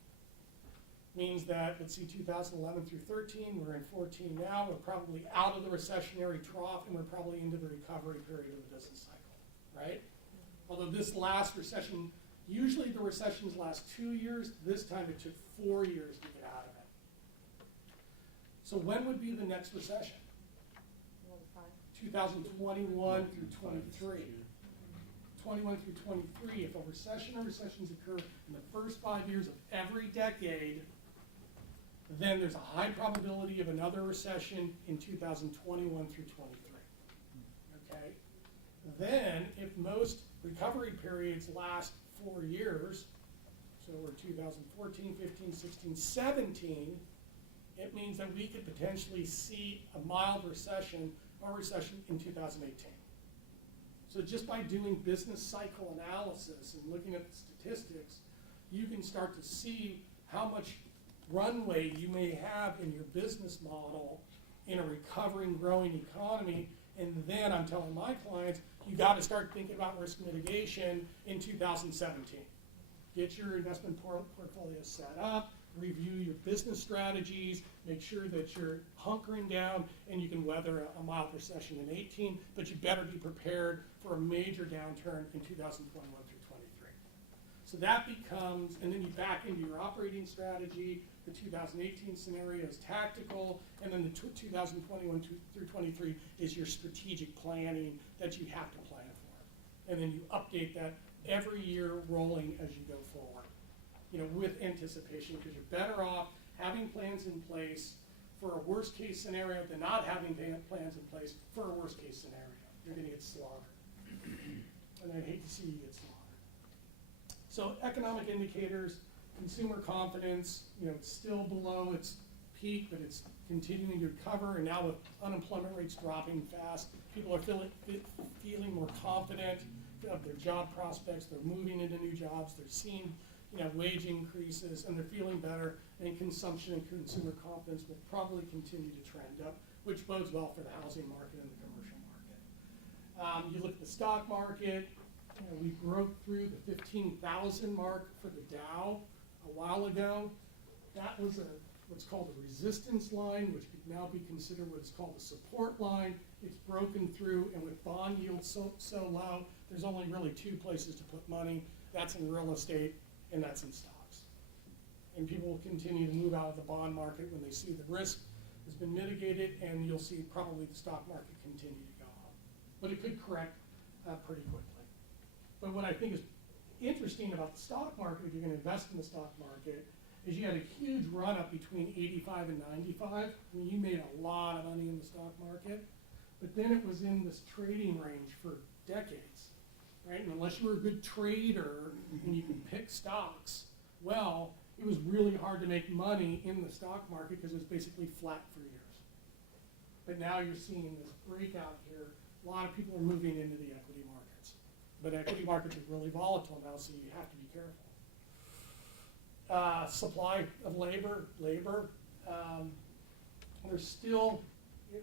Means that, let's see, 2011 through 13, we're in 14 now, we're probably out of the recessionary trough and we're probably into the recovery period of the business cycle, right? Although this last recession, usually the recessions last 2 years, this time it took 4 years to get out of it. So when would be the next recession? 2021 through 23. 21 through 23, if a recession or recessions occur in the first 5 years of every decade, then there's a high probability of another recession in 2021 through 23. Okay? Then, if most recovery periods last 4 years, so we're 2014, 15, 16, 17, it means that we could potentially see a mild recession or recession in 2018. So just by doing business cycle analysis and looking at the statistics, you can start to see how much runway you may have in your business model in a recovering, growing economy. And then I'm telling my clients, you got to start thinking about risk mitigation in 2017. Get your investment portfolio set up, review your business strategies, make sure that you're hunkering down and you can weather a mild recession in 18, but you better be prepared for a major downturn in 2021 through 23. So that becomes, and then you back into your operating strategy. The 2018 scenario is tactical, and then the 2021 through 23 is your strategic planning that you have to plan for. And then you update that every year rolling as you go forward, with anticipation, because you're better off having plans in place for a worst case scenario than not having plans in place for a worst case scenario. You're going to get slaughtered. And I'd hate to see you get slaughtered. So economic indicators, consumer confidence, it's still below its peak, but it's continuing to recover. And now with unemployment rates dropping fast, people are feeling more confident of their job prospects. They're moving into new jobs. They're seeing wage increases, and they're feeling better, and consumption and consumer confidence will probably continue to trend up, which bodes well for the housing market and the commercial market. You look at the stock market, we broke through the 15,000 mark for the Dow a while ago. That was what's called a resistance line, which could now be considered what's called a support line. It's broken through, and with bond yields so low, there's only really two places to put money. That's in real estate, and that's in stocks. And people will continue to move out of the bond market when they see the risk has been mitigated, and you'll see probably the stock market continue to go up. But it could correct pretty quickly. But what I think is interesting about the stock market, if you're going to invest in the stock market, is you had a huge run up between 85 and 95. I mean, you made a lot of money in the stock market, but then it was in this trading range for decades, right? And unless you were a good trader and you could pick stocks, well, it was really hard to make money in the stock market because it was basically flat for years. But now you're seeing this breakout here. A lot of people are moving into the equity markets. But equity markets are really volatile now, so you have to be careful. Supply of labor. There's still,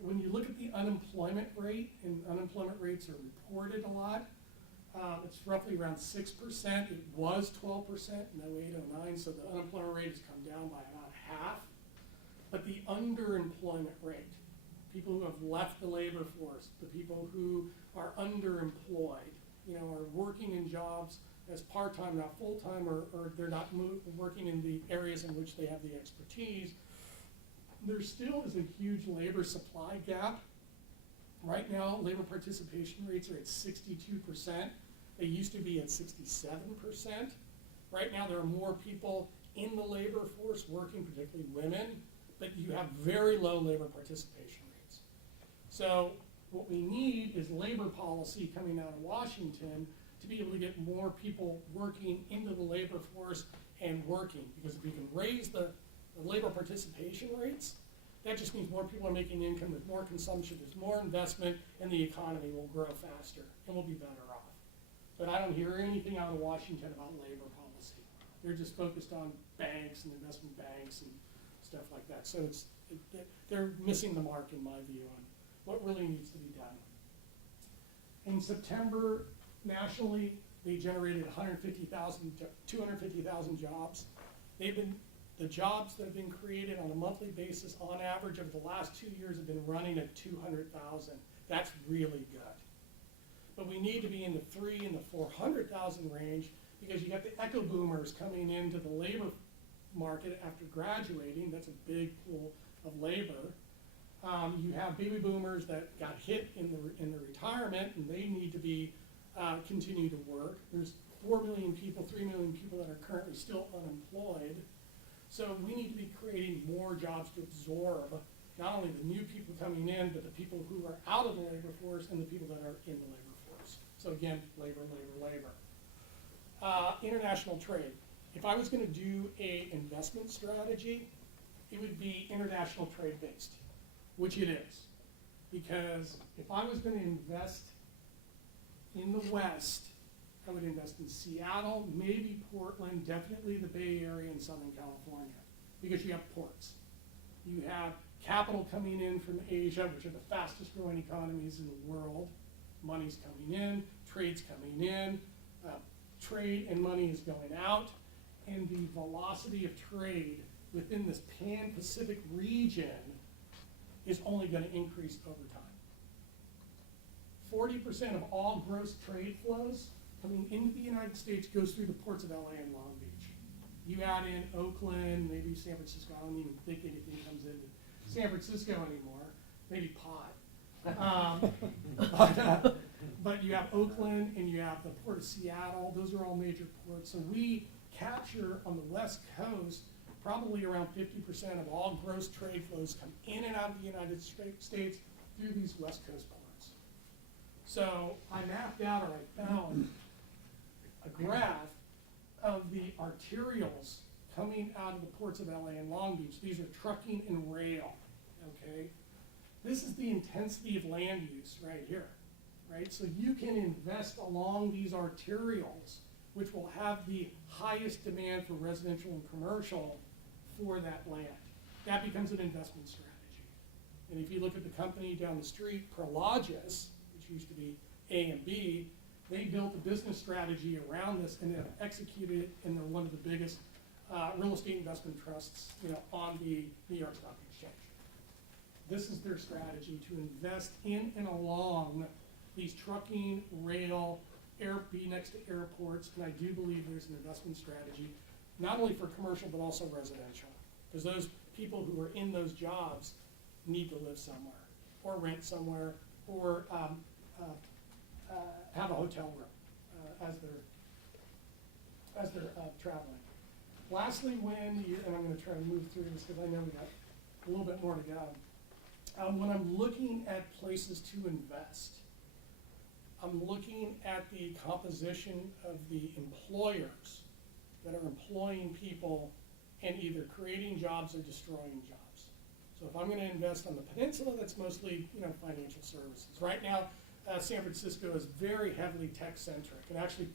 when you look at the unemployment rate, and unemployment rates are reported a lot, it's roughly around 6%. It was 12% in 08, 09, so the unemployment rate has come down by about half. But the underemployment rate, people who have left the labor force, the people who are underemployed, are working in jobs as part-time, not full-time, or they're not working in the areas in which they have the expertise, there still is a huge labor supply gap. Right now, labor participation rates are at 62%. They used to be at 67%. Right now, there are more people in the labor force working, particularly women, but you have very low labor participation rates. So what we need is labor policy coming out of Washington to be able to get more people working into the labor force and working. Because if we can raise the labor participation rates, that just means more people are making income, there's more consumption, there's more investment, and the economy will grow faster and we'll be better off. But I don't hear anything out of Washington about labor policy. They're just focused on banks and investment banks and stuff like that. So they're missing the mark, in my view, on what really needs to be done. In September, nationally, they generated 250,000 jobs. The jobs that have been created on a monthly basis, on average, over the last 2 years, have been running at 200,000. That's really good. But we need to be in the 300,000 and the 400,000 range, because you got the echo boomers coming into the labor market after graduating. That's a big pool of labor. You have baby boomers that got hit in the retirement, and they need to be continue to work. There's 4 million people, 3 million people that are currently still unemployed. So we need to be creating more jobs to absorb not only the new people coming in, but the people who are out of the labor force and the people that are in the labor force. So again, labor. International trade. If I was going to do an investment strategy, it would be international trade based, which it is. Because if I was going to invest in the West, I would invest in Seattle, maybe Portland, definitely the Bay Area and Southern California, because you have ports. You have capital coming in from Asia, which are the fastest growing economies in the world. Money's coming in, trade's coming in, trade and money is going out, and the velocity of trade within this Pan-Pacific region is only going to increase over time. 40% of all gross trade flows coming into the United States goes through the ports of LA and Long Beach. You add in Oakland, maybe San Francisco. I don't even think anything comes into San Francisco anymore. Maybe pot. But you have Oakland and you have the Port of Seattle. Those are all major ports. So we capture on the West Coast probably around 50% of all gross trade flows come in and out of the United States through these West Coast ports. So I mapped out, or I found a graph of the arterials coming out of the ports of LA and Long Beach. These are trucking and rail, okay? This is the intensity of land use right here, right? So you can invest along these arterials which will have the highest demand for residential and commercial for that land. That becomes an investment strategy. And if you look at the company down the street, Prologis, which used to be A and B, they built a business strategy around this and have executed it, and they're one of the biggest real estate investment trusts, on the New York Stock Exchange. This is their strategy, to invest in and along these trucking, rail, be next to airports, and I do believe there's an investment strategy, not only for commercial but also residential, because those people who are in those jobs need to live somewhere, or rent somewhere, or have a hotel room as they're traveling. Lastly, and I'm going to try to move through this because I know we got a little bit more to go. When I'm looking at places to invest, I'm looking at the composition of the employers that are employing people and either creating jobs or destroying jobs. So if I'm going to invest on the peninsula, that's mostly financial services. Right now, San Francisco is very heavily tech-centric and actually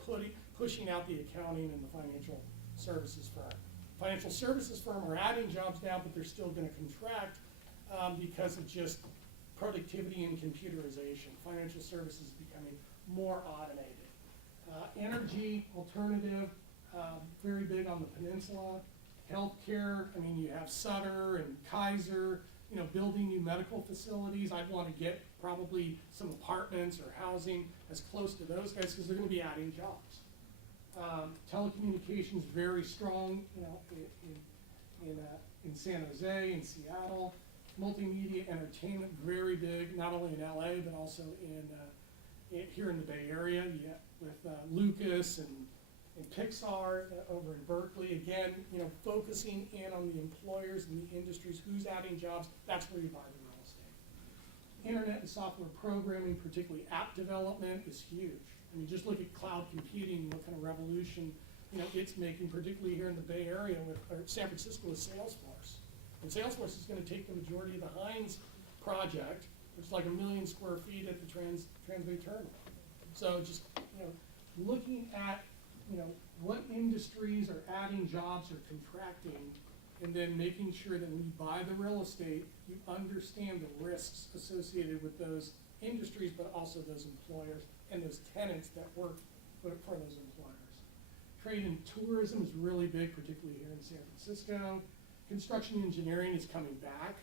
pushing out the accounting and the financial services firm. Financial services firm are adding jobs now, but they're still going to contract because of just productivity and computerization. Financial services is becoming more automated. Energy, alternative, very big on the peninsula. Healthcare, you have Sutter and Kaiser, building new medical facilities. I'd want to get probably some apartments or housing as close to those guys because they're going to be adding jobs. Telecommunications, very strong, in San Jose, in Seattle. Multimedia entertainment, very big, not only in LA, but also here in the Bay Area, with Lucas and Pixar over in Berkeley. Again, focusing in on the employers and the industries, who's adding jobs, that's where you buy the real estate. Internet and software programming, particularly app development, is huge. Just look at cloud computing, what kind of revolution it's making, particularly here in the Bay Area or San Francisco with Salesforce. And Salesforce is going to take the majority of the Heinz project, which is like 1 million square feet at the Transbay Terminal. So just looking at what industries are adding jobs or contracting, and then making sure that when you buy the real estate, you understand the risks associated with those industries, but also those employers and those tenants that work for those employers. Trade and tourism is really big, particularly here in San Francisco. Construction engineering is coming back.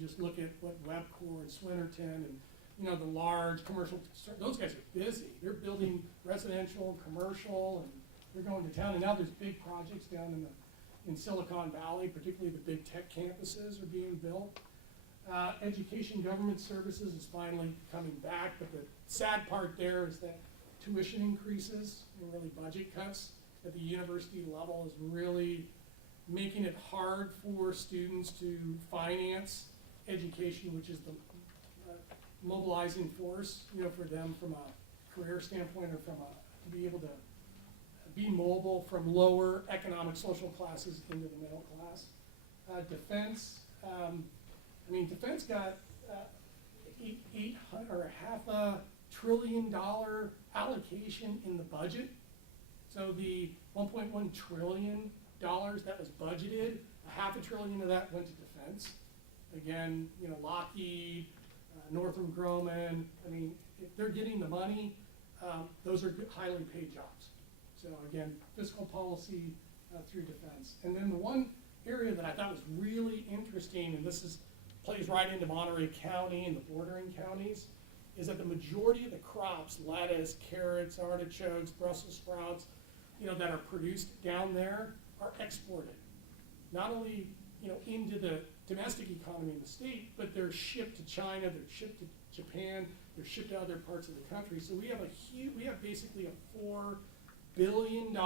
Just look at what Webcor and Swinnerton and the large commercial, those guys are busy. They're building residential, commercial, and they're going to town. And now there's big projects down in Silicon Valley, particularly the big tech campuses are being built. Education government services is finally coming back, but the sad part there is that tuition increases and really budget cuts at the university level is really making it hard for students to finance education, which is the mobilizing force, for them from a career standpoint, or to be able to be mobile from lower economic social classes into the middle class. Defense, defense got $500 billion allocation in the budget. So the $1.1 trillion that was budgeted, $500 billion of that went to defense. Again, Lockheed, Northrop Grumman, if they're getting the money, those are highly paid jobs. So again, fiscal policy through defense. And then the one area that I thought was really interesting, and plays right into Monterey County and the bordering counties, is that the majority of the crops, lettuce, carrots, artichokes, Brussels sprouts, that are produced down there are exported. Not only, into the domestic economy in the state, but they're shipped to China, they're shipped to Japan, they're shipped to other parts of the country. So we have basically a $4 billion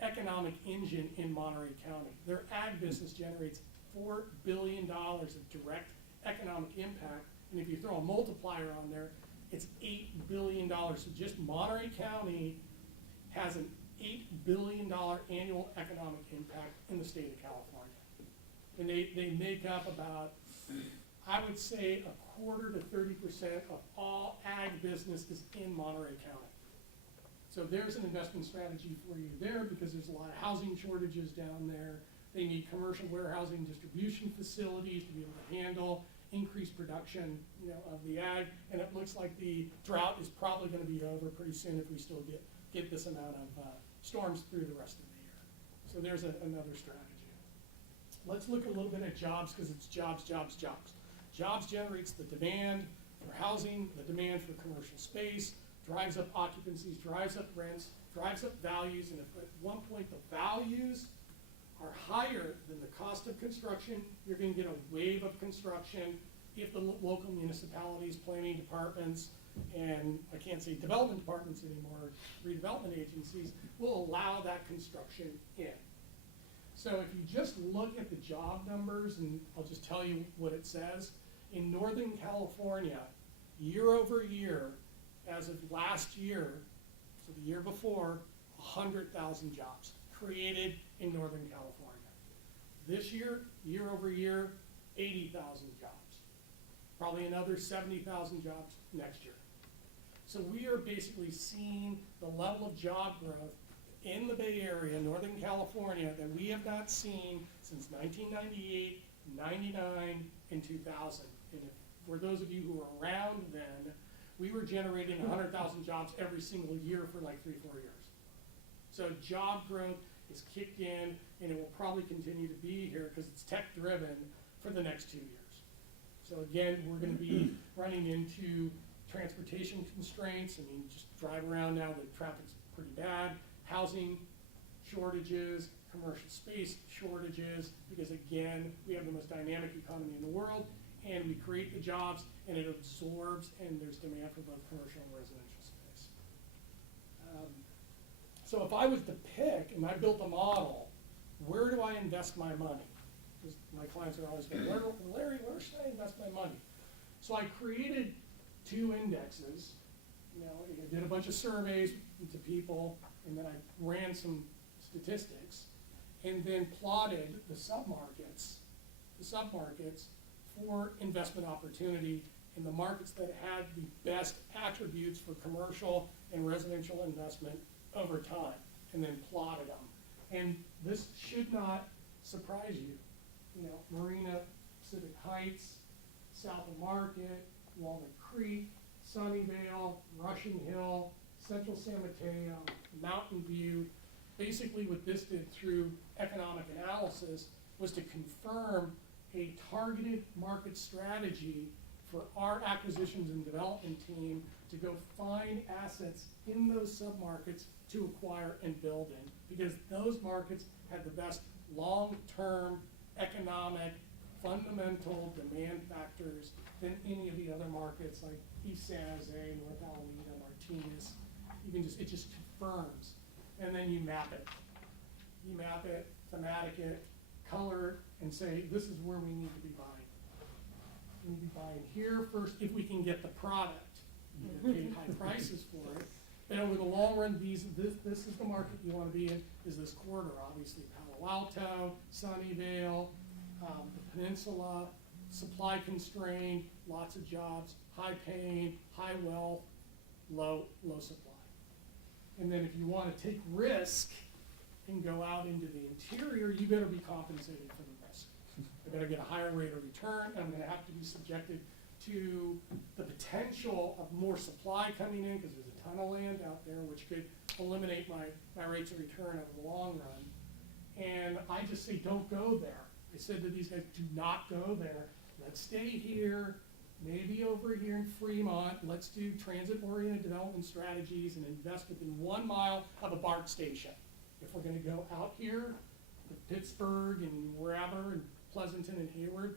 economic engine in Monterey County. Their ag business generates $4 billion of direct economic impact. And if you throw a multiplier on there, it's $8 billion. So just Monterey County has an $8 billion annual economic impact in the state of California. And they make up about, I would say, 25% to 30% of all ag business is in Monterey County. So there's an investment strategy for you there, because there's a lot of housing shortages down there. They need commercial warehousing and distribution facilities to be able to handle increased production, of the ag. And it looks like the drought is probably gonna be over pretty soon if we still get this amount of storms through the rest of the year. So there's another strategy. Let's look a little bit at jobs, because it's jobs, jobs, jobs. Jobs generates the demand for housing, the demand for commercial space, drives up occupancies, drives up rents, drives up values, and if at one point the values are higher than the cost of construction, you're gonna get a wave of construction if the local municipalities, planning departments, and I can't say development departments anymore, redevelopment agencies, will allow that construction in. So if you just look at the job numbers, and I'll just tell you what it says, in Northern California, year over year, as of last year, so the year before, 100,000 jobs created in Northern California. This year, year over year, 80,000 jobs. Probably another 70,000 jobs next year. So we are basically seeing the level of job growth in the Bay Area, Northern California, that we have not seen since 1998, 99, and 2000. And if, for those of you who were around then, we were generating 100,000 jobs every single year for like 3-4 years. So job growth is kicked in, and it will probably continue to be here because it's tech driven for the next 2 years. So again, we're going to be running into transportation constraints. I mean, just drive around now, the traffic's pretty bad. Housing shortages, commercial space shortages, because again, we have the most dynamic economy in the world, and we create the jobs, and it absorbs, and there's demand for both commercial and residential space. So if I was to pick, and I built a model, where do I invest my money? Because my clients are always going, Larry, where should I invest my money? So I created 2 indexes. I did a bunch of surveys to people, and then I ran some statistics, and then plotted the submarkets for investment opportunity in the markets that had the best attributes for commercial and residential investment over time, and then plotted them. And this should not surprise you. Marina, Pacific Heights, South of Market, Walnut Creek, Sunnyvale, Rushing Hill, Central San Mateo, Mountain View. Basically what this did through economic analysis was to confirm a targeted market strategy for our acquisitions and development team to go find assets in those submarkets to acquire and build in, because those markets had the best long-term economic fundamental demand factors than any of the other markets like East San Jose, North Alameda, Martinez. It just confirms. And then you map it. You map it, thematic it, color it, and say, this is where we need to be buying. We need to be buying here first if we can get the product. You pay high prices for it. And over the long run, this is the market you want to be in, is this corridor, obviously. Palo Alto, Sunnyvale, the peninsula, supply constrained, lots of jobs, high paying, high wealth, low supply. And then if you want to take risk and go out into the interior, you better be compensated for the risk. I better get a higher rate of return, and I'm going to have to be subjected to the potential of more supply coming in, because there's a ton of land out there which could eliminate my rates of return over the long run. And I just say, don't go there. I said to these guys, do not go there. Let's stay here, maybe over here in Fremont. Let's do transit-oriented development strategies and invest within 1 mile of a BART station. If we're going to go out here to Pittsburgh and wherever, and Pleasanton and Hayward,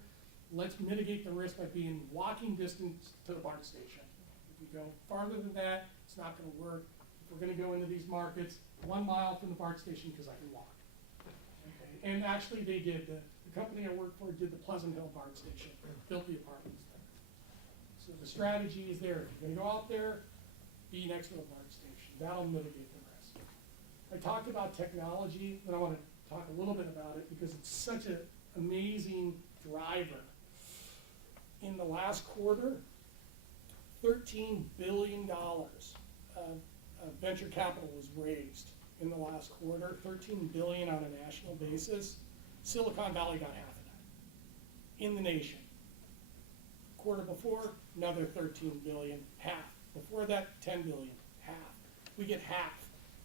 let's mitigate the risk by being walking distance to the BART station. If we go farther than that, it's not going to work. If we're going to go into these markets, 1 mile from the BART station, because I can walk. Okay. And actually they did. The company I worked for did the Pleasant Hill BART station, built the apartments there. So the strategy is there. If you're going to go out there, be next to the BART station. That'll mitigate the risk. I talked about technology, and I want to talk a little bit about it because it's such an amazing driver. In the last quarter, $13 billion of venture capital was raised in the last quarter, 13 billion on a national basis. Silicon Valley got half of that in the nation. Quarter before, another 13 billion, half. Before that, 10 billion, half. We get half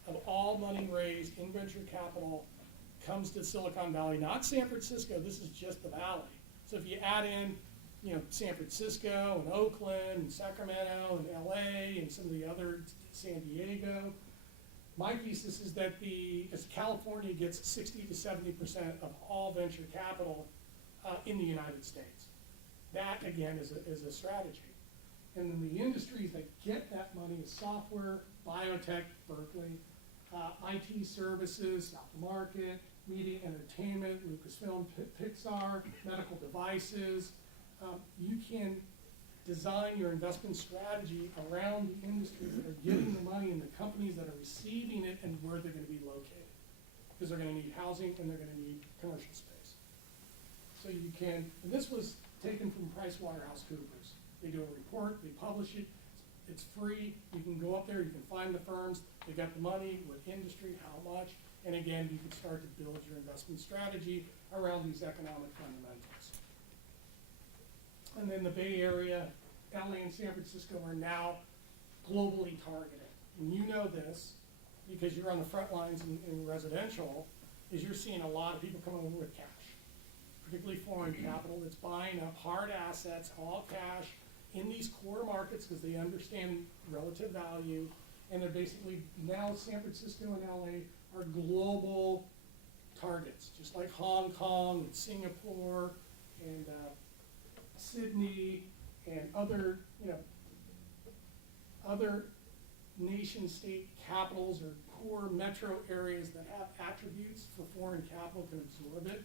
of all money raised in venture capital comes to Silicon Valley, not San Francisco. This is just the valley. So if you add in, San Francisco and Oakland and Sacramento and LA and some of the other, San Diego, my thesis is that as California gets 60 to 70% of all venture capital in the United States. That, again, is a strategy. And then the industries that get that money is software, biotech, Berkeley, IT services, South Market, media entertainment, Lucasfilm, Pixar, medical devices. You can design your investment strategy around the industries that are getting the money and the companies that are receiving it and where they're going to be located. Because they're going to need housing and they're going to need commercial space. So you can, and this was taken from PricewaterhouseCoopers. They do a report, they publish it, it's free, you can go up there, you can find the firms, they got the money, what industry, how much, and again, you can start to build your investment strategy around these economic fundamentals. And then the Bay Area, LA and San Francisco are now globally targeted. And you know this, because you're on the front lines in residential, is you're seeing a lot of people coming in with cash, particularly foreign capital that's buying up hard assets, all cash, in these core markets because they understand relative value, and they're basically, now San Francisco and LA are global targets, just like Hong Kong and Singapore and Sydney and other, other nation state capitals or core metro areas that have attributes for foreign capital can absorb it.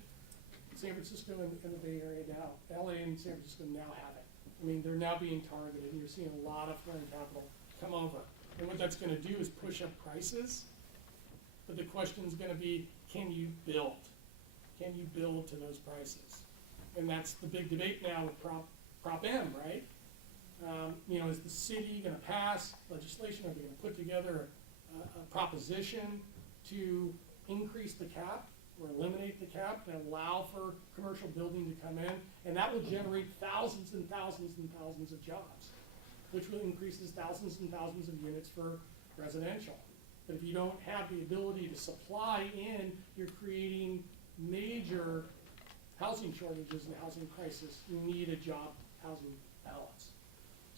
San Francisco and the Bay Area now, LA and San Francisco now have it. I mean, they're now being targeted, and you're seeing a lot of foreign capital come over. And what that's going to do is push up prices. But the question is going to be, can you build? Can you build to those prices? And that's the big debate now with Prop M, right? Is the city going to pass legislation? Are they going to put together a proposition to increase the cap or eliminate the cap and allow for commercial building to come in? And that will generate thousands and thousands and thousands of jobs, which will increases thousands and thousands of units for residential. But if you don't have the ability to supply in, you're creating major housing shortages and housing crisis. You need a job housing balance.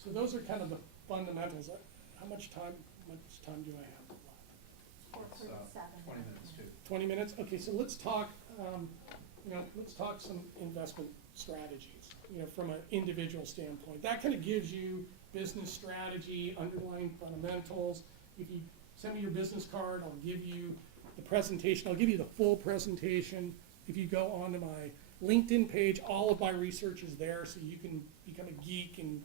So those are kind of the fundamentals. How much time do I have left? 20 minutes too. 20 minutes? Okay, so let's talk, let's talk some investment strategies, from an individual standpoint. That kind of gives you business strategy, underlying fundamentals. If you send me your business card, I'll give you the presentation. I'll give you the full presentation. If you go onto my LinkedIn page, all of my research is there, so you can become a geek and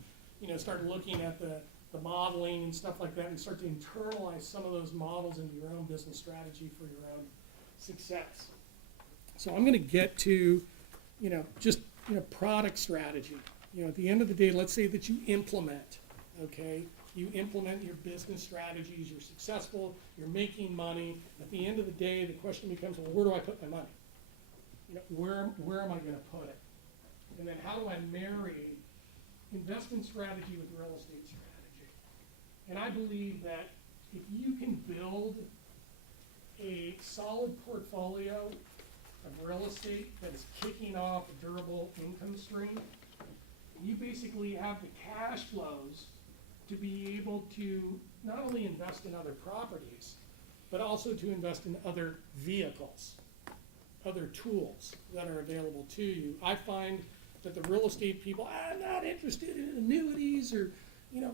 start looking at the modeling and stuff like that and start to internalize some of those models into your own business strategy for your own success. So I'm going to get to, product strategy. At the end of the day, let's say that you implement, okay? You implement your business strategies, you're successful, you're making money. At the end of the day, the question becomes, well, where do I put my money? Where am I going to put it? And then how do I marry investment strategy with real estate strategy? And I believe that if you can build a solid portfolio of real estate that is kicking off a durable income stream, you basically have the cash flows to be able to not only invest in other properties, but also to invest in other vehicles, other tools that are available to you. I find that the real estate people, I'm not interested in annuities or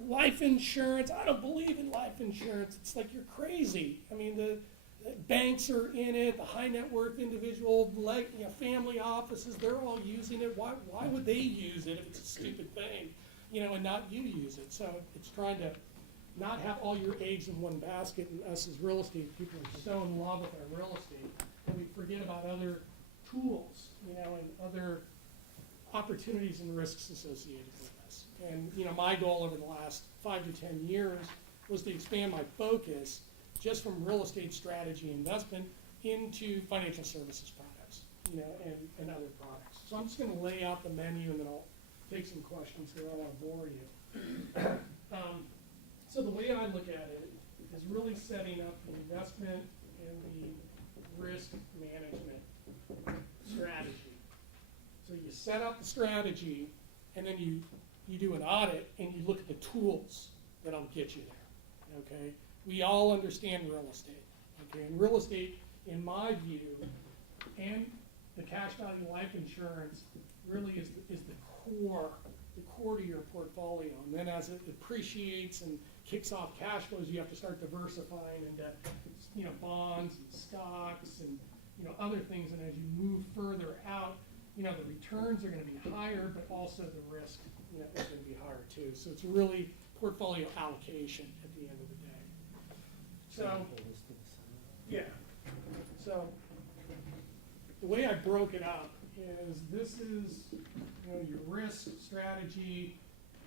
life insurance. I don't believe in life insurance. It's like you're crazy. I mean, the banks are in it, the high net worth individual, family offices, they're all using it. Why would they use it if it's a stupid thing, and not you use it? So it's trying to not have all your eggs in one basket, and us as real estate people are so in love with our real estate that we forget about other tools, and other opportunities and risks associated with this. And my goal over the last 5 to 10 years was to expand my focus just from real estate strategy investment into financial services products, and other products. So I'm just gonna lay out the menu and then I'll take some questions here. I don't wanna bore you. So the way I look at it is really setting up the investment and the risk management strategy. So you set up the strategy, and then you do an audit, and you look at the tools that'll get you there, okay? We all understand real estate, okay? And real estate, in my view, and the cash value life insurance really is the core to your portfolio. And then as it appreciates and kicks off cash flows, you have to start diversifying into, bonds and stocks and, other things. And as you move further out, the returns are going to be higher, but also the risk, is going to be higher too. So it's really portfolio allocation at the end of the day. So, yeah. So the way I broke it up is this is, your risk strategy.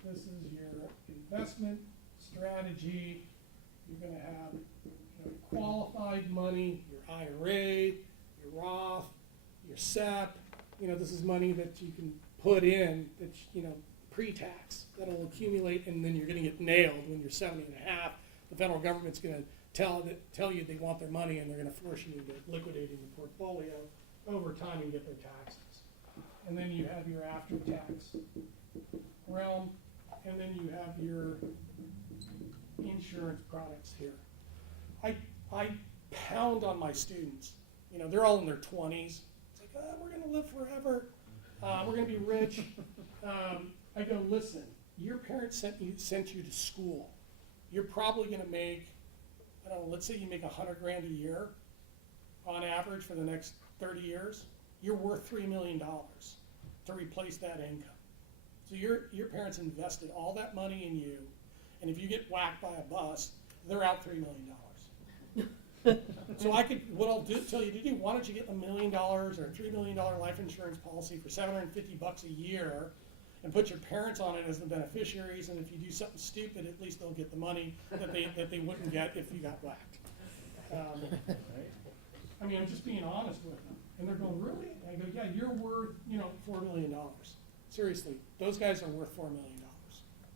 This is your investment strategy. You're going to have qualified money, your IRA, your Roth, your SEP. This is money that you can put in that, pre-tax, that'll accumulate, and then you're going to get nailed when you're 70 and a half. The federal government's going to tell you they want their money, and they're going to force you into liquidating the portfolio over time and get their taxes. And then you have your after-tax realm, and then you have your insurance products here. I pound on my students. They're all in their 20s. It's like, we're going to live forever. We're going to be rich. I go, listen, your parents sent you to school. You're probably going to make, I don't know, let's say you make $100 grand a year on average for the next 30 years. You're worth $3 million to replace that income. So your parents invested all that money in you, and if you get whacked by a bus, they're out $3 million. So what I'll tell you to do, why don't you get $1 million or a $3 million life insurance policy for $750 a year, and put your parents on it as the beneficiaries, and if you do something stupid, at least they'll get the money that they wouldn't get if you got whacked. I'm just being honest with them. And they're going, really? And I go, yeah, you're worth, $4 million. Seriously, those guys are worth $4 million.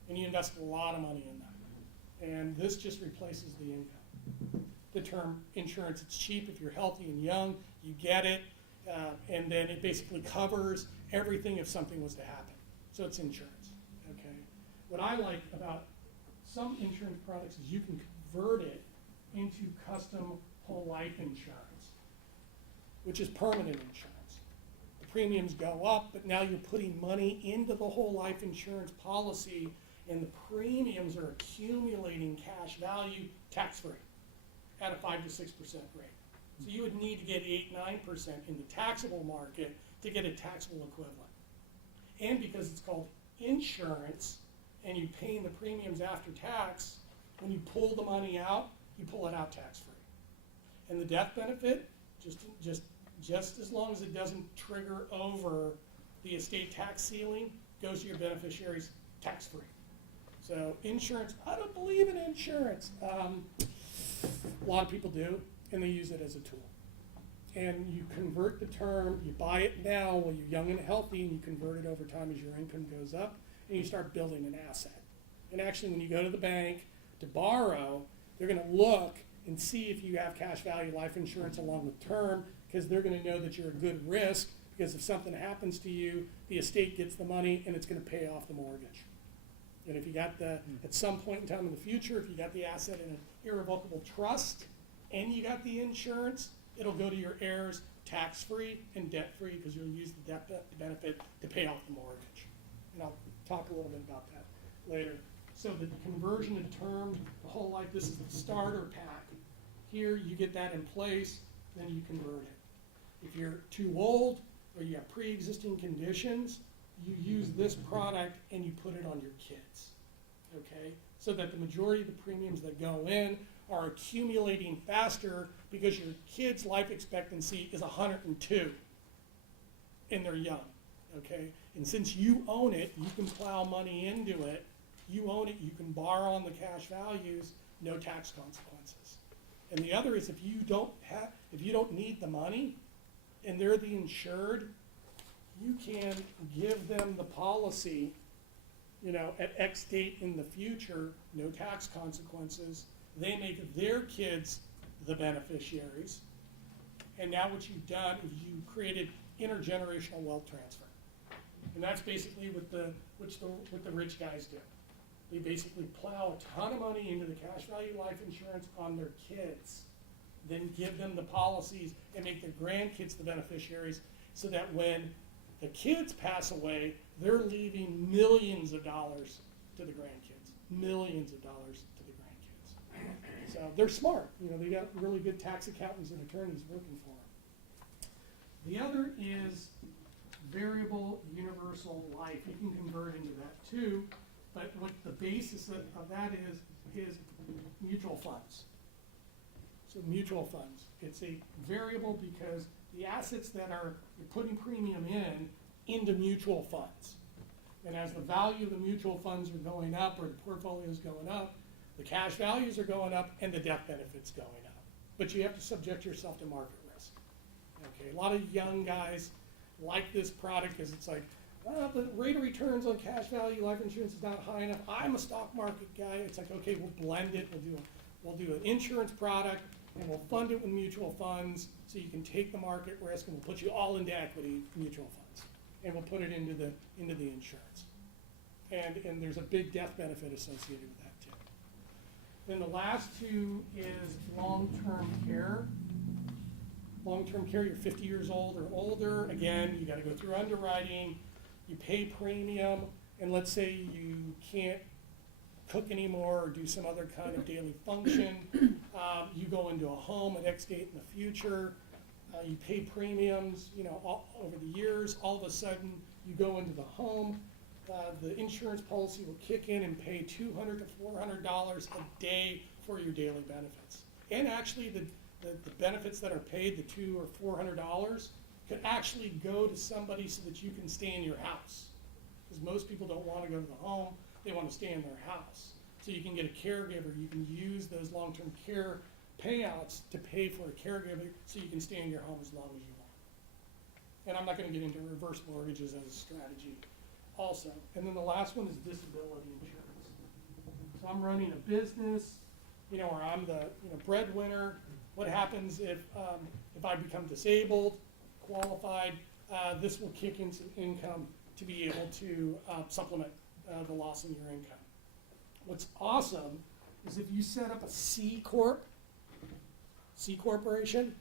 And you invest a lot of money in them. And this just replaces the income. The term insurance, it's cheap if you're healthy and young, you get it, and then it basically covers everything if something was to happen. So it's insurance, okay? What I like about some insurance products is you can convert it into custom whole life insurance, which is permanent insurance. The premiums go up, but now you're putting money into the whole life insurance policy, and the premiums are accumulating cash value tax-free at a 5 to 6% rate. So you would need to get 8-9% in the taxable market to get a taxable equivalent. And because it's called insurance, and you're paying the premiums after tax, when you pull the money out, you pull it out tax-free. And the death benefit, just as long as it doesn't trigger over the estate tax ceiling, goes to your beneficiaries tax-free. So insurance, I don't believe in insurance. A lot of people do, and they use it as a tool. And you convert the term, you buy it now while you're young and healthy, and you convert it over time as your income goes up, and you start building an asset. And actually, when you go to the bank to borrow, they're going to look and see if you have cash value life insurance along with term, because they're going to know that you're a good risk, because if something happens to you, the estate gets the money, and it's going to pay off the mortgage. And if you got at some point in time in the future, if you got the asset in an irrevocable trust, and you got the insurance, it'll go to your heirs tax-free and debt-free, because you'll use the debt benefit to pay off the mortgage. And I'll talk a little bit about that later. So the conversion to term, the whole life, this is the starter pack. Here, you get that in place, then you convert it. If you're too old or you have pre-existing conditions, you use this product and you put it on your kids, okay? So that the majority of the premiums that go in are accumulating faster, because your kid's life expectancy is 102 and they're young, okay? And since you own it, you can plow money into it, you own it, you can borrow on the cash values, no tax consequences. And the other is if you don't need the money and they're the insured, you can give them the policy, at X date in the future, no tax consequences. They make their kids the beneficiaries. And now what you've done is you created intergenerational wealth transfer. And that's basically what the rich guys do. They basically plow a ton of money into the cash value life insurance on their kids, then give them the policies and make their grandkids the beneficiaries, so that when the kids pass away, they're leaving millions of dollars to the grandkids, millions of dollars to the grandkids. So they're smart. They got really good tax accountants and attorneys working for them. The other is variable universal life. You can convert into that too, but what the basis of that is mutual funds. So mutual funds. It's a variable because the assets that you're putting premium into mutual funds. And as the value of the mutual funds are going up, or the portfolio is going up, the cash values are going up and the death benefits going up. But you have to subject yourself to market risk. Okay, a lot of young guys like this product because it's like, the rate of returns on cash value life insurance is not high enough. I'm a stock market guy. It's like, okay, we'll blend it. We'll do an insurance product and we'll fund it with mutual funds so you can take the market risk, and we'll put you all into equity mutual funds. And we'll put it into the insurance. And there's a big death benefit associated with that too. Then the last two is long-term care. Long-term care, you're 50 years old or older. Again, you gotta go through underwriting, you pay premium, and let's say you can't cook anymore or do some other kind of daily function. You go into a home at X date in the future. You pay premiums, over the years. All of a sudden, you go into the home. The insurance policy will kick in and pay $200 to $400 a day for your daily benefits. And actually, the benefits that are paid, the $200 or $400, could actually go to somebody so that you can stay in your house. Because most people don't want to go to the home, they want to stay in their house. So you can get a caregiver, you can use those long-term care payouts to pay for a caregiver so you can stay in your home as long as you want. And I'm not going to get into reverse mortgages as a strategy also. And then the last one is disability insurance. So I'm running a business, or I'm the breadwinner. What happens if I become disabled, qualified? This will kick in some income to be able to supplement the loss in your income. What's awesome is if you set up a C corporation,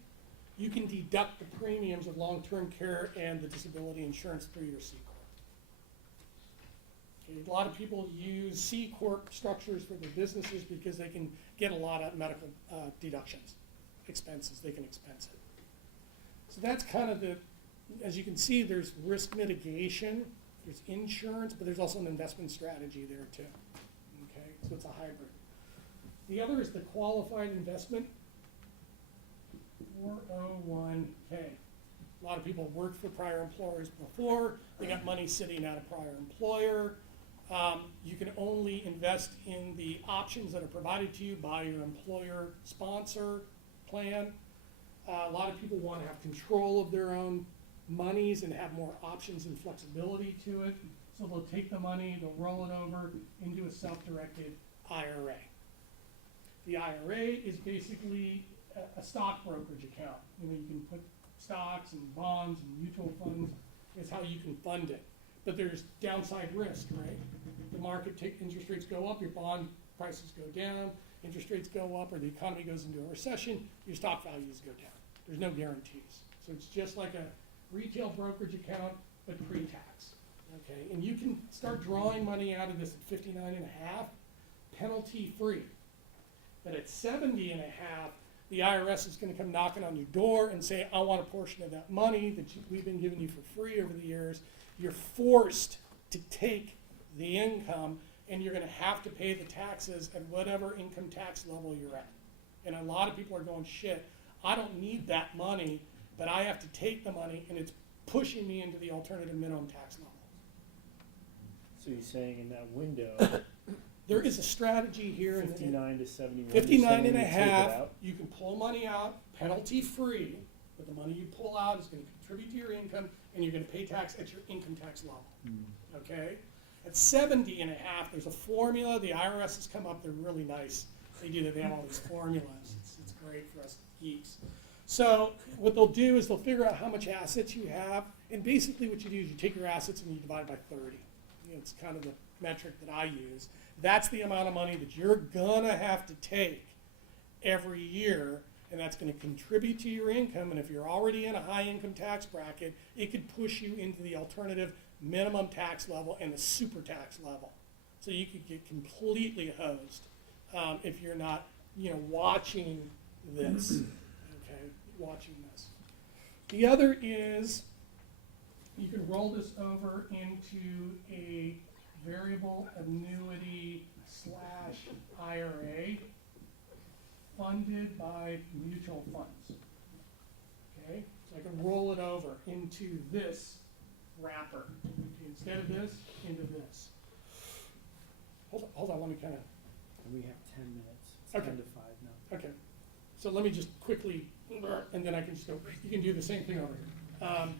you can deduct the premiums of long-term care and the disability insurance through your C corp. Okay, a lot of people use C corp structures for their businesses because they can get a lot of medical deductions, expenses. They can expense it. So that's kind of as you can see, there's risk mitigation, there's insurance, but there's also an investment strategy there too. Okay, so it's a hybrid. The other is the qualified investment 401k. A lot of people worked for prior employers before. They got money sitting at a prior employer. You can only invest in the options that are provided to you by your employer sponsor plan. A lot of people want to have control of their own monies and have more options and flexibility to it. So they'll take the money, they'll roll it over into a self-directed IRA. The IRA is basically a stock brokerage account. You can put stocks and bonds and mutual funds. Is how you can fund it. But there's downside risk, right? The market interest rates go up, your bond prices go down, interest rates go up, or the economy goes into a recession, your stock values go down. There's no guarantees. So it's just like a retail brokerage account, but pre-tax. Okay, and you can start drawing money out of this at 59.5, penalty free. But at 70.5, the IRS is going to come knocking on your door and say, I want a portion of that money that we've been giving you for free over the years. You're forced to take the income, and you're going to have to pay the taxes at whatever income tax level you're at. And a lot of people are going, shit, I don't need that money, but I have to take the money, and it's pushing me into the alternative minimum tax level. So you're saying in that window, There is a strategy here. 59 to 71. 59 and a You're saying you take it half, out? you can pull money out penalty-free, but the money you pull out is gonna contribute to your income, and you're gonna pay tax at your income tax level, okay? At 70 and a half, there's a formula, the IRS has come up, they're really nice. They have all these formulas, it's great for us geeks. So what they'll do is they'll figure out how much assets you have, and basically what you do is you take your assets and you divide by 30. You know, it's kind of the metric that I use. That's the amount of money that you're gonna have to take every year, and that's gonna contribute to your income, and if you're already in a high income tax bracket, it could push you into the alternative minimum tax level and the super tax level. So you could get completely hosed if you're not, watching this, okay, watching this. The other is you can roll this over into a variable annuity / IRA funded by mutual funds. Okay, so I can roll it over into this wrapper. Instead of this, into this. Hold on, let me kind of. We have 10 minutes. It's Okay. 10 to 5 now. Okay, so let me just quickly, and then I can just go, you can do the same thing over here.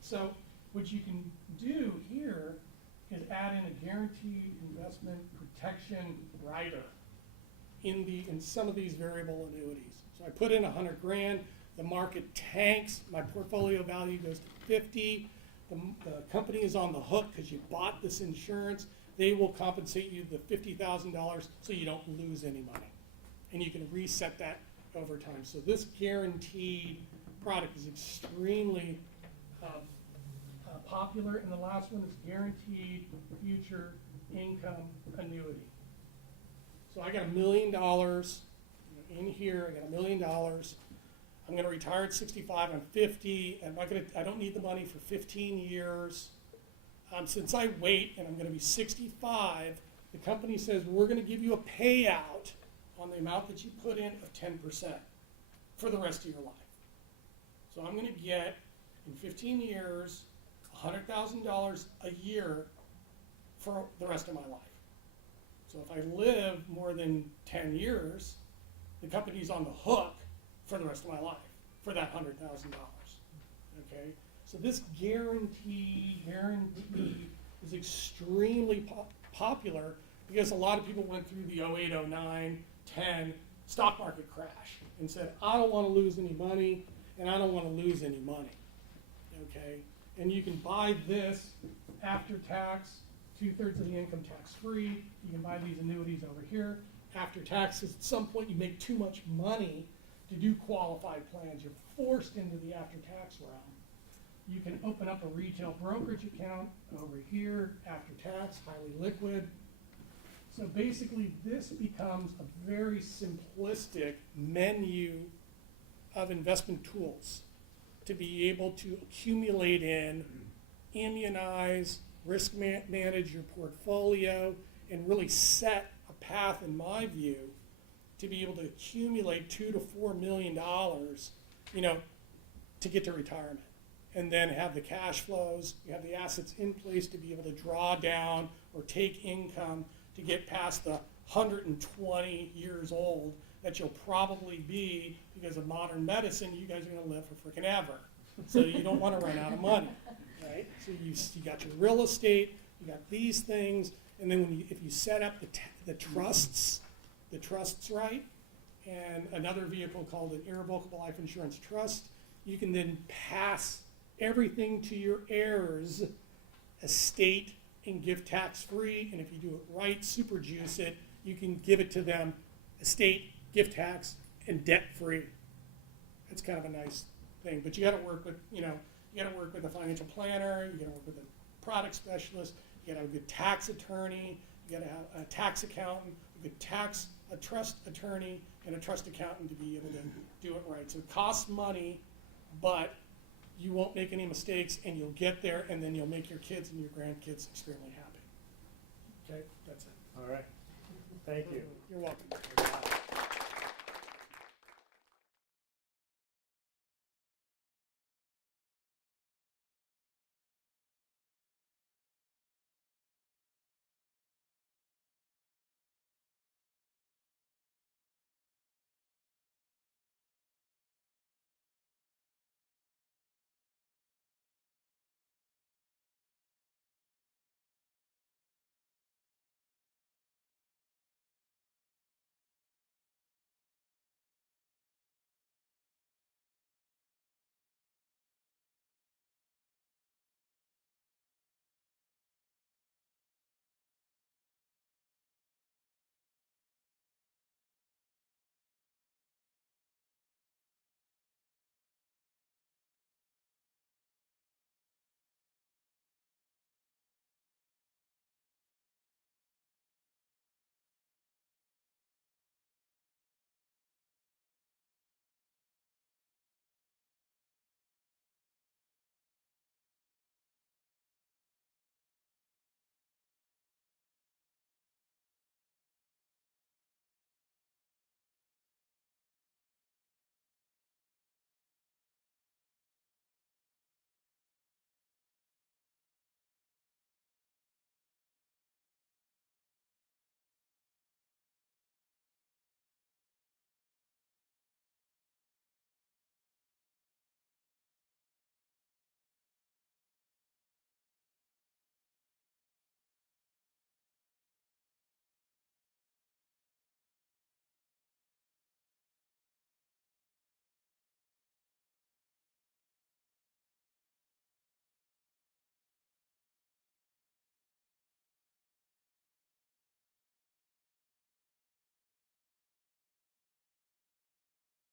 So what you can do here is add in a guaranteed investment protection rider in some of these variable annuities. So I put in 100 grand, the market tanks, my portfolio value goes to 50, the company is on the hook because you bought this insurance. They will compensate you the $50,000 so you don't lose any money. And you can reset that over time. So this guaranteed product is extremely popular. And the last one is guaranteed future income annuity. So I got $1 million in here. I got $1 million. I'm going to retire at 65. I'm 50. I don't need the money for 15 years. Since I wait and I'm going to be 65, the company says we're going to give you a payout on the amount that you put in of 10% for the rest of your life. So I'm going to get, in 15 years, $100,000 a year for the rest of my life. So if I live more than 10 years, the company's on the hook for the rest of my life for that $100,000. Okay? So this guarantee is extremely popular because a lot of people went through the 08, 09, 10 stock market crash and said, I don't want to lose any money and I don't want to lose any money. Okay? And you can buy this after tax, 2/3 of the income tax free. You can buy these annuities over here. After taxes, at some point you make too much money to do qualified plans. You're forced into the after tax realm. You can open up a retail brokerage account over here, after tax, highly liquid. So basically this becomes a very simplistic menu of investment tools to be able to accumulate in, immunize, risk manage your portfolio, and really set a path, in my view, to be able to accumulate $2 to $4 million, to get to retirement. And then have the cash flows, you have the assets in place to be able to draw down or take income to get past the 120 years old that you'll probably be because of modern medicine. You guys are going to live for freaking ever. So you don't want to run out of money, right? So you got your real estate, you got these things, and then if you set up the trusts right, and another vehicle called an irrevocable life insurance trust, you can then pass everything to your heirs, estate, and give tax free. And if you do it right, super juice it, you can give it to them, estate, gift tax, and debt free. That's kind of a nice thing. But you got to work with, you got to work with a financial planner. You got to work with a product specialist. You got to have a good tax attorney. You got to have a tax accountant, a trust attorney, and a trust accountant to be able to do it right. So it costs money, but you won't make any mistakes, and you'll get there, and then you'll make your kids and your grandkids extremely happy. Okay, that's it. All right. Thank you. You're welcome.